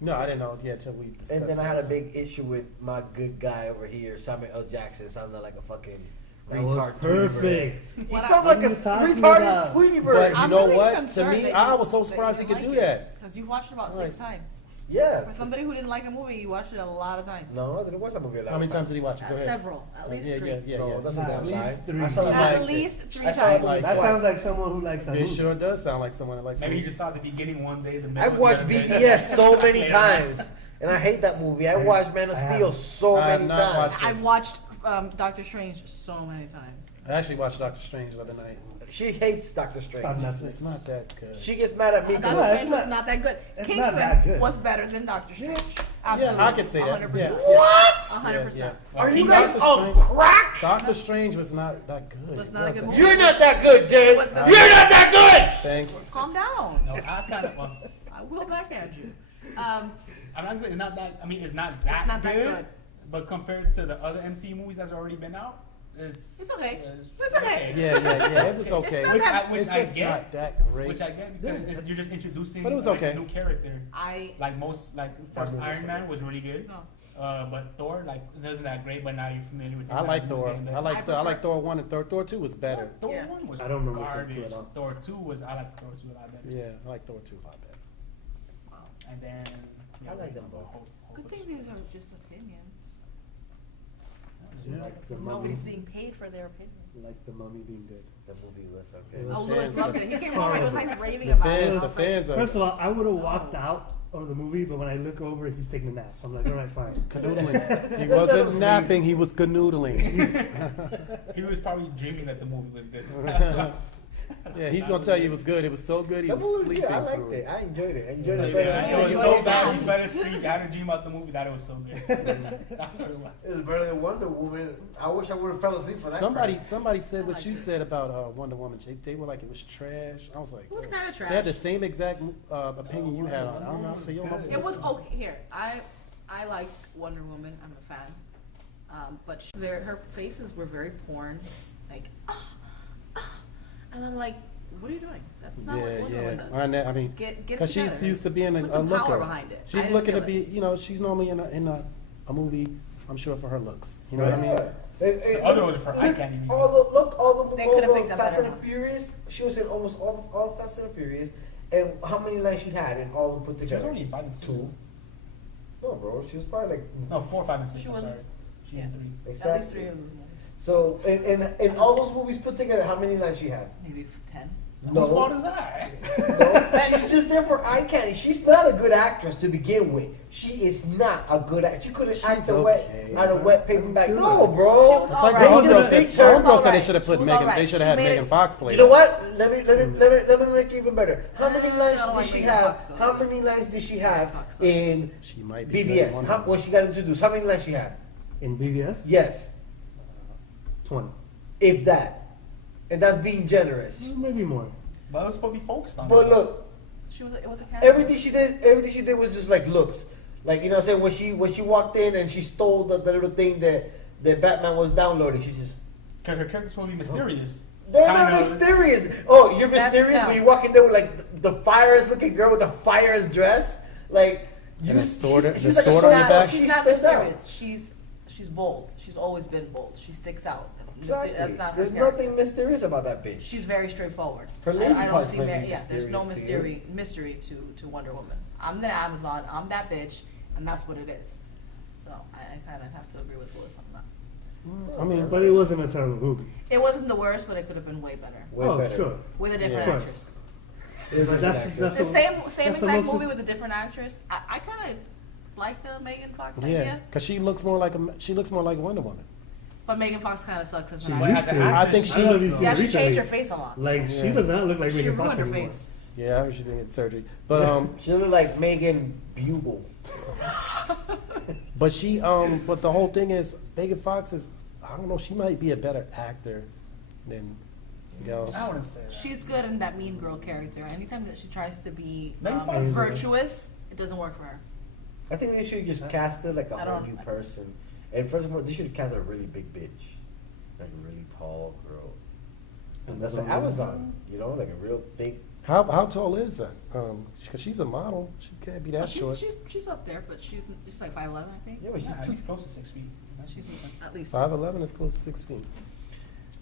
No, I didn't know. Yeah, until we discussed. And then I it. had a big issue with my good guy over here, Samuel L. Jackson, sounding like a fucking That was retard. Tweety bird. perfect. He What sounds I- like a What are you talking retarded about? Tweety But bird. you I'm know really what? To concerned me, that I you- was so surprised he you could do like it. that. Because you've watched it about Right. 6 times. Yeah. For somebody who didn't like a movie, you watched it a lot of times. No, I didn't watch that movie a lot. How many times did he watch it? Go ahead. Several. At least yeah, 3. yeah. No, that's a At damn least lie. 3. I saw it At like- least 3 I saw it times. like- That twice. sounds like someone who likes that It movie. sure does sound like someone that likes. Maybe you movies. just saw the beginning one day. The I've middle watched the other day. BBS so many Later. times, and I hate that movie. I watched Man of I Steel haven't. so I have many not times. watched it. I've watched Doctor Strange so many times. I actually watched Doctor Strange the other night. She hates Doctor Strange. It's on It's, Netflix. it's not that good. She gets mad at me Doctor No, because it's Strange not- was not that good. it's not Kingsman that good. was better than Doctor Strange. Yeah, Absolutely. I could say that. 100%. Yeah. what? 100%. Are you King guys Doctor on Strange- crack? Doctor Strange was not that good. Was It not a good wasn't. movie. You're not that good, Jay. What the- You're not that good. Thanks. Calm down. No, I kind of. Well, I will backhand you. I'm not saying it's not that. I mean, it's not that, not that good. But compared to the other MCU movies that's already been out, it's okay. It's It's okay. Yeah. It was okay. not Which that- which It's I just get. not that great. Which I get because you're just introducing But it was like, okay. a new character. I Like most, like first movie was Iron Man okay. was really good. no. But Thor, like, it wasn't that great. But now you're familiar with. I like Thor. I like I like Thor 1 and Thor 2 was better. Thor Yeah. 1 was I don't remember Thor 2 garbage. at all. Thor 2 was. I like Thor 2 a lot better. Yeah, I like Thor 2 a lot better. Wow. And then I like them both. Good thing these are just opinions. Yeah. Like the Nobody's mummy. being paid for their opinion. Like the mummy being good. The movie was okay. It Oh, was Lewis fans- loved it. He came home and was like raving The about fans, it. the fans are. First of all, I would have walked out of the movie, but when I look over, he's taking a nap. So I'm like, all right, fine. Canoodling. He Let's let him wasn't sleep. napping, he was canoodling. He was probably dreaming that the movie was good. Yeah, he's gonna tell you it was good. It was so good he That was use sleeping good. I through liked it. it. I enjoyed it. I enjoyed it Yeah, better. it was You so enjoyed bad. it. You better sleep. I had a dream about the movie that it was so good. That's what it was. It was better than Wonder Woman. I wish I would have fell asleep for that. Somebody crap. said I what liked you it. said about Wonder Woman. They were like it was trash. I was like, It was oh. kind of trash. They had the same exact opinion you had on it. I don't know. So It was okay. Here, I like Wonder Woman. I'm a fan. But her faces were very porn, like, and I'm like, what are you doing? That's not what Wonder Woman does. I mean, Get because she's together. used to being a Put some looker. power behind it. I She's didn't looking to feel be, she's normally in a movie. I'm sure for her looks. You know what I mean? The other one was for eye candy. All They could've picked the up Fast better and one. Furious. She was in almost all Fast and Furious, and how many lines she had in all of them put She was together? only in 5 and 6. Two. No, bro, she was probably like No, 4, 5, and 6. She I'm wasn't- sorry. She yeah. had 3. At least exactly. 3 of them. Yes. So in all those movies put together, how many lines she had? Maybe 10. No. Whose fault is that? No, she's just there for eye candy. She's not a good actress to begin with. She is not a good actress. She couldn't act She's a okay. on a wet paper bag. Sure. No, She bro. was It's like alright. the They homegirl just said. picked The her. homegirl said they Alright. should have She put was Megan. alright. They should She have had made Megan it- Fox play. You know it. what? Let me make it even better. How many I lines don't did like she Megan have? Fox, though. How many lines did she have Fox sucks. in She might be good at BVS? Wonder How, Woman. when she got introduced, how many lines she had? In BVS, Yes, 20. if that. And that's being generous. Maybe more. But it was supposed to be focused on. But it. look, It was a character. everything she did was just like looks. Like, you know what I'm saying? When she walked in and she stole the little thing that Batman was downloading, she just Because her character's supposed to be mysterious. they're not Kind of. mysterious. Oh, you're That's mysterious them. when you walk in there with like the fires looking girl with the fires dress. Like And a sword- she's the like a sword on your sword- back? She's not stands out. mysterious. She's bold. She's always been bold. She sticks out. Exactly. That's not her There's character. nothing mysterious about that bitch. She's very straightforward. Her lady I don't part's see might be there's no mysterious to you. mystery to Wonder Woman. I'm the Amazon. I'm that bitch, and that's what it is. So I kind of have to agree with Willis on that. I mean, But it wasn't a terrible movie. It wasn't the worst, but it could have been way better Way Oh, better. sure. with a different Yeah. Of actress. There's But different that's- actors. that's The So, same that's the exact most- movie with a different actress. I kind of like the Megan Fox yeah, idea, because she looks more like Wonder Woman. but Megan Fox kind of sucks as She an But used actress. as an to. I think actress, she I know looks- these Yeah, she recently. changed her face a lot. Like, Yeah. she does not look like She Megan Fox ruined her anymore. face. Yeah, I heard she didn't get surgery, but She looked like Megan Bugle. but she but the whole thing is Megan Fox is, I don't know, she might be a better actor than Gal. I wouldn't say that. She's good in that mean girl character. Anytime that she tries to be Megan Fox is virtuous, it doesn't work for her. I think they should just cast her like a I whole don't- new person. And first of all, they should cast a really big bitch, like a really tall girl. And that's an Amazon, you know, like a real thick. How tall is that? Because she's a model, she can't be that Oh, short. she's up there, but she's like 5'11", I think. Yeah, but she's Yeah, too. he's close to 6 feet. She's at least. 5'11" is close to 6 feet.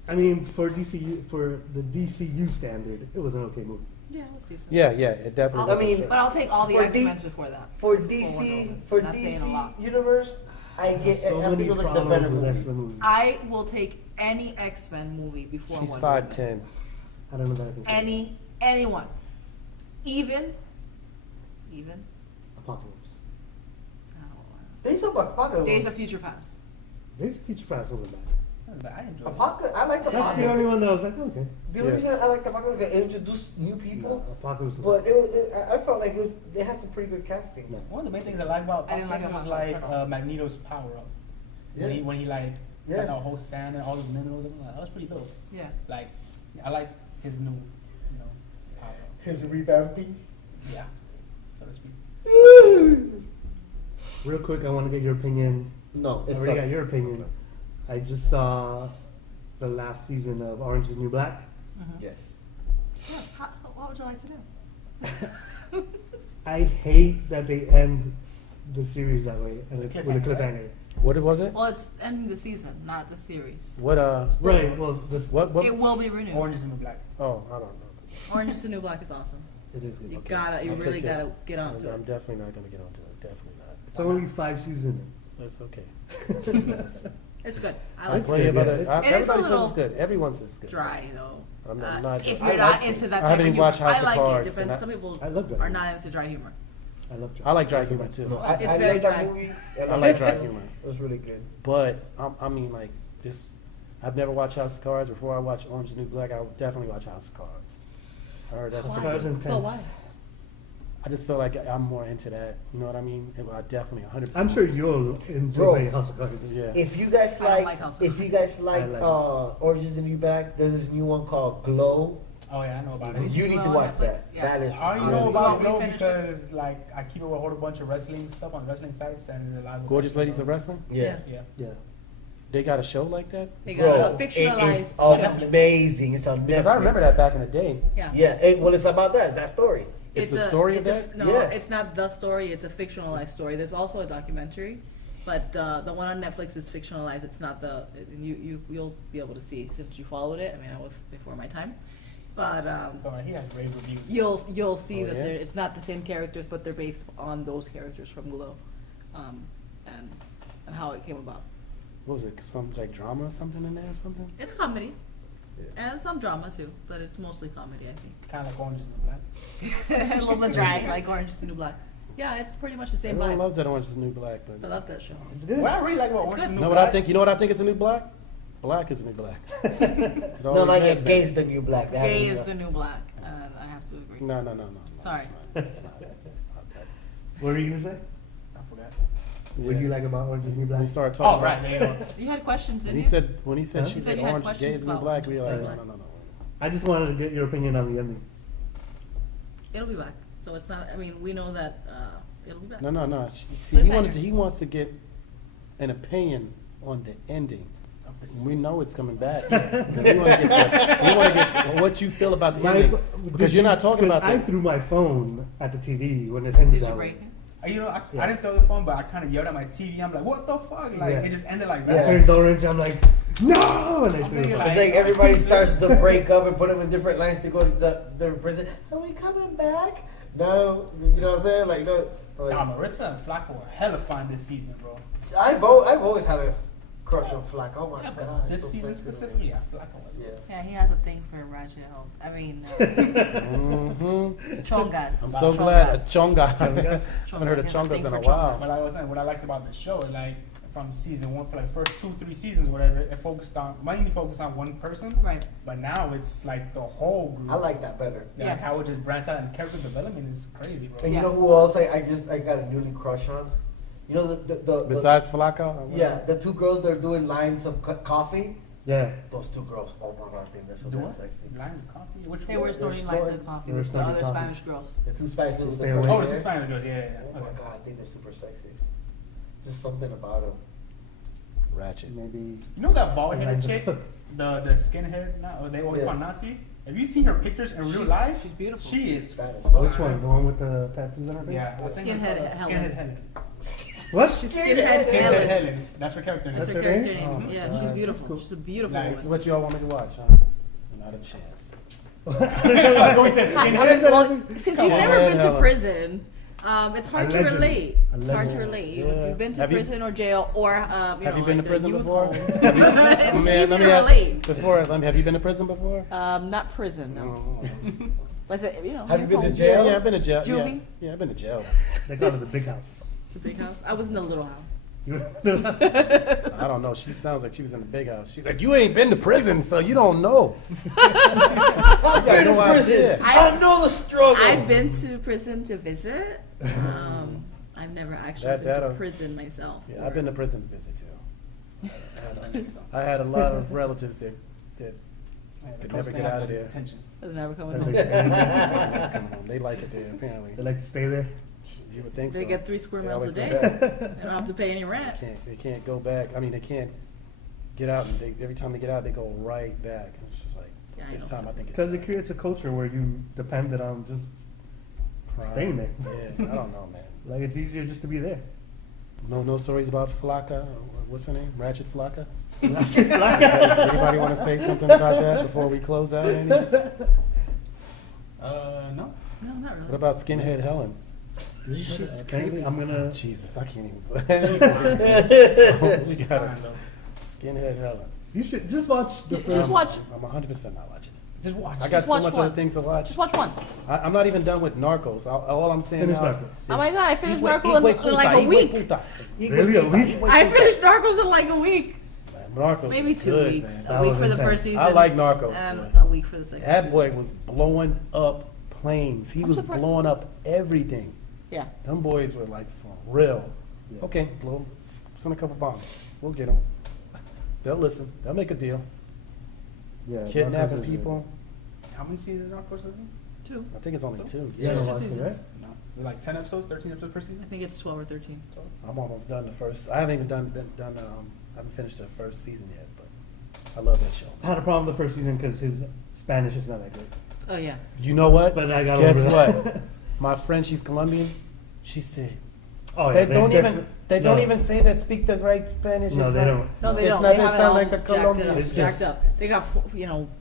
I mean, for the DCU standard, it was an okay movie. Yeah, it was decent. Yeah, it definitely. I was mean, okay. But I'll take all the For X-Men D- before that. For Wonder DC, Woman. for Not saying a lot. DC Universe, I get. So I think many it was like the problems better with movie. X-Men movies. I will take any X-Men movie before She's Wonder Woman. 5'10". I don't know that I can say. Anyone. Even. Apocalypse. I don't know. They saw Apocalypse. Days of Future Past. This Future Past wasn't bad. But I enjoyed it. Apocalypse. I like That's the Apocalypse. only one that I was like, okay. The only Yeah. reason I like Apocalypse is it introduced new people. No, Apocalypse was But I felt like they had some pretty good casting. No. One of the main things I like about I didn't like Apocalypse was Apocalypse like at all. Magneto's power up. Yeah. When he like Yeah. got that whole sand and all those minerals, and that was pretty dope. Yeah. Like I like his new, power up. His revamping. Yeah, so to speak. Real quick, I want to get your opinion. No, I it's already got your opinion. I just saw the last season of Orange is the New Black. Yes. Yes. What would you like to do? I hate that they end the series that way and with a cliffhanger. What was it? Well, it's ending the season, not the series. What Right. Well, this What? It will be renewed. Orange is the New Black. Oh, I don't know. Orange is the New Black is awesome. it is good. You Okay. gotta, you I'll really take it. gotta get onto I'm it. definitely not gonna get onto it. Definitely not. It's only 5 seasons. That's okay. It's good. I I like plenty it. of good, other. yeah. It is a Everybody says little it's good. Everyone says it's good. Dry though. I'm not. If I you're not like it. into that I type haven't of even humor, watched House I of like Cards, it. and Depends. Some people I love that are movie. not into dry humor. I love I like dry humor too. No, It's I very love dry. that movie. I like dry humor. It was really good. But I mean, like this, I've never watched House of Cards. Before I watch Orange is the New Black, I would definitely watch House of Cards. I heard that's House of pretty Cards good. intense. But why? I just feel like I'm more into that. You know what I mean? I definitely 100%. I'm sure you'll enjoy Bro. House of Cards. Yeah. If you guys I don't like, like House of if you guys like, I like Orange is the New Black, there's this new one called Glow. Oh yeah, I know about it. You need to Glow on watch Netflix? that. Yeah. That is. I You know want about me to Glow finish it? because like I keep up with a whole bunch of wrestling stuff on wrestling sites and a lot of Gorgeous Ladies of Wrestling. Yeah. Yeah. Yeah. They got a show like that. They got Bro, a fictionalized it is show. amazing. It's on Because Netflix. I remember that back in the day. Yeah. Yeah. Well, it's about that. It's that story. It's the story of that? No, Yeah. it's not the story. It's a fictionalized story. There's also a documentary, but the one on Netflix is fictionalized. It's not the you'll be able to see since you followed it. I mean, I was before my time, but He has rave reviews. you'll see Oh, that yeah? it's not the same characters, but they're based on those characters from Glow, and how it came about. What was it? Some like drama or something in there or something? It's comedy. And some drama too, but it's mostly comedy, I think. Kind of like Orange is the Black. A little bit dry, like Orange is the New Black. Yeah, it's pretty much the same Everyone vibe. loves that Orange is the New Black, I but love that show. It's good. What I really like about Orange is the you New know Black. what I think? You know what I think is the new black? Black is the new black. It No, always not has yet. been. Gay's the New Black. They Gay haven't- is the new black. I have to agree. No. Sorry. It's not. It's not. What were you gonna say? I forgot. What do you like about Orange is the New When Black? he started talking Oh right, about, yeah. You had questions, when didn't he you? said when he said Huh? she You said said you had orange, questions gay is the new about black, we were like, Orange is no. the New I just wanted to get your opinion on the ending. It'll be back. So it's not. I mean, we know that it'll be back. No. See, Cliffhanger. he wants to get an opinion on the ending. We know it's coming back. we want to get what you feel about the ending because you're not talking about I that. threw my phone at the TV when it ended Did you that break way. it? You know, I Yes. didn't throw the phone, but I kind of yelled at my TV. I'm like, what the fuck? Like, Yeah. it just ended like It that. turns orange. I'm like, no! And I I'm threw the thinking phone. It's like everybody starts to break up and put them in different lines to go to the prison. Are we coming back? No, you know what I'm saying? Like, no. Like, Nah, Maritza and Flacco were hella fine this season, bro. I've always had a crush on Flacco. Oh my Yeah, but god, this so season sexy to me. specifically, yeah, Flacco was. Yeah. Yeah, he has a thing for ratchet hoes. I mean, Mm-hmm. chongas. I'm so glad a chonga. I Chongas. haven't heard of He has a thing chongas in for a while. But I was saying, what I liked about the show, like from season one for like first 2-3 seasons, whatever, it mainly focused on one person. Right. But now it's like the whole group. I like that better. Yeah, Yeah. like how it just branched out and character development is crazy, bro. And Yeah. you know who else I got a newly crush on? You know the Besides Flacco, yeah, the two girls that are doing lines of coffee. Yeah. Those two girls, oh my god, I think they're so Do damn what? sexy. Lime with coffee? Which They one? were snorting They're lights snorting- of coffee they were with the snorting other coffee. Spanish girls. The two Spanish girls. Stay that away. are Oh, right the two there. Spanish girls, yeah. Oh Okay. my god, I think they're super sexy. Just something about them. ratchet. Maybe. You know that bald headed Lines of chick? cook. The skinhead, or they always Yeah. call Nazi? Have you seen her pictures in real She's- life? she's beautiful. She is. Spanish. Which one? The one with the tattoos on her face? Yeah. I think it's Skinhead called, Helen. Skinhead Helen. What? She's Skinhead skinhead Skinhead Helen. Helen. That's her character name. That's her That's her character name? name. Oh, Yeah, God. she's beautiful. That's cool. She's a beautiful Nice. This is woman. what you all want me to watch, huh? Not a chance. Go and say skinhead. Well, since you've never been to Helen. prison, it's hard to Allegedly. relate. It's hard to Allegedly. relate. Yeah. If you've been to Have you- prison or jail, or Have know, you been to like a prison youth before? home. Have you, It's man, easy let to me ask relate. before. Have you been to prison before? Not prison, no. Oh. But Have you youth been to home. jail? Yeah, I've been to jail. Yeah. Juvie? Yeah, I've been to jail. They call it the big house. The big house. I was in the little house. You- I don't know. She sounds like she was in the big house. She's like, you ain't been to prison, so you don't know. I've been no to prison. idea. I know the struggle. I've been to prison to visit. I've never actually That- been to that'll- prison myself. Yeah, I've been to prison to visit too. I had a lot of relatives that could never get out of there. Attention. I've never come They home. Come home. They like it there, apparently. like to stay there. You would think so. They get 3 square They miles a always day. go back. They don't have to pay any rent. They can't go back. I mean, they can't get out, and every time they get out, they go right back. And it's just like, Yeah, I this know. time I think it's Because it creates a culture where you depended on just crime. staying there. Yeah, I don't know, man. Like it's easier just to be there. No stories about Flocka. What's her name? Ratchet Flocka. Like, Anybody want to say something about that before we close out? Andy? No. No, not really. What about Skinhead Helen? She's apparently I'm gonna. Jesus, I can't even. we got Fine, it. though. Skinhead Helen. You should just watch the Yeah, first. just watch. I'm 100% not watching Just watch. I got Just so watch much one. other things to watch. Just watch one. I'm not even done with Narcos. All I'm saying Finish now. Narcos. Oh my god, I finished Hijo Narcos de in like a week. Really, a week? I finished Narcos in like a week. Narcos Maybe is 2 good, weeks. man. That A week was for the intense. first season. I like Narcos, And boy. a week for the second That season. boy was blowing up planes. He I'm was surprised. blowing up everything. Yeah. Them boys were like for real. Yeah. Okay, blow. Send a couple bombs. We'll get them. They'll listen. They'll make a deal. Yeah, Kidnapping Narcos is people. How many seasons of Narcos is it? 2. I think it's only two. Yeah, Yeah. It's no, 2 watched it, seasons. right? No. They're like 10 episodes, 13 episodes per I season. think it's 12 or 13. I'm almost done the first. I haven't even done. I haven't finished the first season yet, but I love that show. I had a problem the first season because his Spanish is not that good. Oh yeah. You know what? But I got Guess over that. what? My friend, she's Colombian. She said Oh, they yeah, don't even. They don't no. even say they speak the right Spanish. No, It's they like- don't. No, they It's don't. not They that have it sound all like the jacked Colombian. up. It's Jacked just- up. They got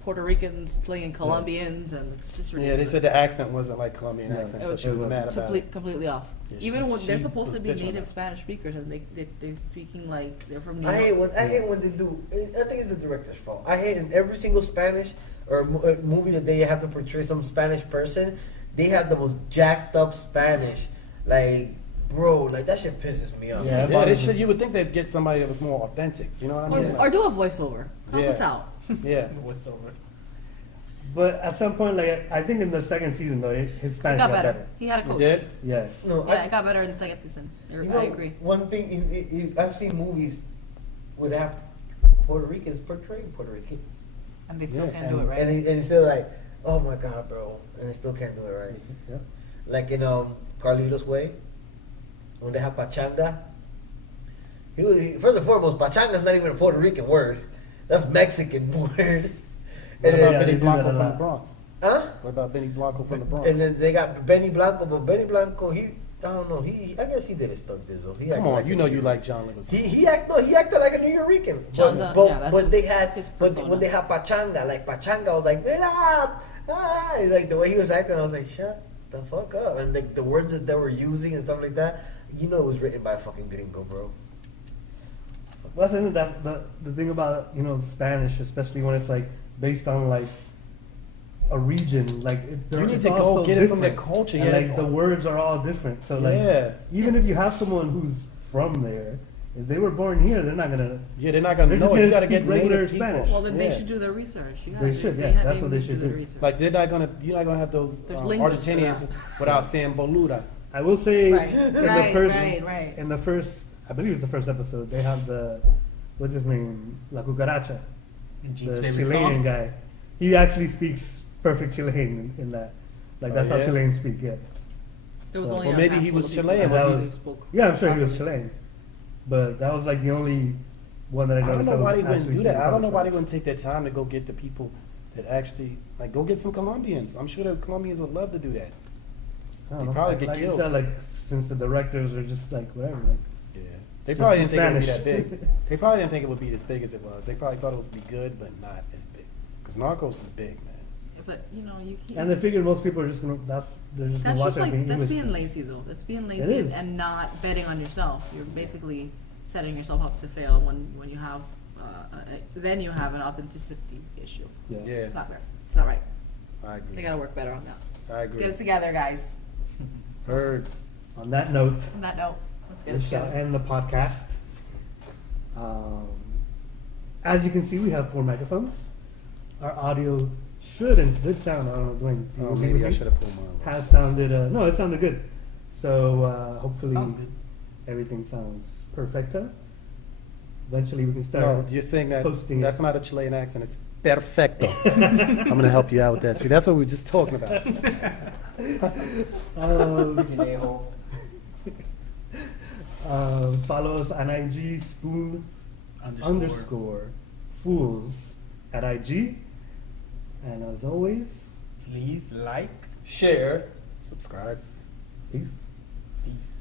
Puerto Ricans playing Colombians, and it's just Yeah, ridiculous. they said the accent wasn't like Colombian No, accent, it so was she was it mad was about it. completely off. Yeah, Even when they're she supposed was to be bitching native about it. Spanish speakers, and they're speaking like they're from New I York. hate when they do. I think it's the director's fault. I hate in every single Spanish or movie that they have to portray some Spanish person. They have the most jacked up Spanish, like bro, like that shit pisses me off. Yeah. Yeah, they bothers should. me. You would think they'd get somebody that was more authentic. You know what I mean? Or do a voiceover. Help Yeah. us out. Yeah. What's over? But at some point, like I think in the second season though, his It Spanish got better. He had a You coach. did? Yeah. No, Yeah, it got better in the second season. You know, I agree. One thing I've seen movies would have Puerto Ricans portraying Puerto Ricans, And they still Yeah, can't do it right. and it's still like, oh my god, bro, and they still can't do it right. Yeah. Like in Carlito's Way, when they have pachanga. First and foremost, pachanga is not even a Puerto Rican word. That's Mexican word. What And about Yeah, Benny they do Blanco that a from the lot. Bronx? Huh? What about Benny Blanco from the Bronx? And then they got Benny Blanco, but Benny Blanco, I don't know, I guess he did his stunt Dizzle. He Come acted on, like you a know New you York- like John Leguizamo. He acted like a New Yorican. John's But, a- but, yeah, that's but they his- had his but persona. when they had pachanga, like pachanga was like like the way he was acting, I was like, shut the fuck up. And like the words that they were using and stuff like that, you know it was written by a fucking gringo, bro. Well, that's the thing about Spanish, especially when it's like based on like a region, like You need it's to all go so get it from the different. culture. And, Yeah, like that's the all. words are all different. So like Yeah. even if you have someone who's from there, if they were born here, they're not gonna. Yeah, they're not gonna They're know just it. You gonna gotta get speak regular native people. Spanish. Well, then Yeah. they should do their research. Yeah, They should, yeah, have- that's what they should do. their research. Like you're not gonna have those There's linguists for Argentinians that. without saying boluda. I will say Right, in right, the first right. in the first, I believe it's the first episode, they have what's his name, La Cucaracha, Gene's the favorite Chilean song. guy. He actually speaks perfect Chilean in that. Like that's Oh, how yeah? Chileans speak. Yeah. There was So- only Well, a maybe he handful was of people Chilean, that was he? actually spoke Yeah, I'm sure he was properly. Chilean, but that was like the only one that I I don't noticed. know that why was they wouldn't actually do that. speaking I don't know why they proper wouldn't take their time to go get the people that actually go get some Colombians. I'm sure the Colombians would love to do that. Spanish. I don't They'd know. probably like, get like killed. you said, like since the directors are just like whatever. Like, Yeah, they Just probably in didn't think it would be that Spanish. big. They probably didn't think it would be as big as it was. They probably thought it would be good, but not as big. Because Narcos is big, man. But you can't. and they figured most people are just gonna. They're just That's gonna watch just like everything that's English. being lazy though. That's being It lazy is. and not betting on yourself. You're basically setting yourself up to fail when you have then you have an authenticity issue. Yeah. Yeah, It's not fair. It's not right. I They agree. gotta work better on that. I Get agree. it together, guys. Heard. On that note, On that note, let's get we it shall together. end the podcast. As you can see, we have 4 microphones. Our audio should and did sound. I don't know, Dwayne. if you Oh, agree maybe with I me, should have pulled mine. Has sounded. No, it sounded good. So hopefully Sounds good. everything sounds perfecto. Eventually, we can start. No, you're saying that posting that's it. not a Chilean accent. It's perfecto. I'm gonna help you out with that. See, that's what we were just talking about. Follow us on IG, spoon underscore fools at IG. And as always, Please like, Share, subscribe. peace. peace.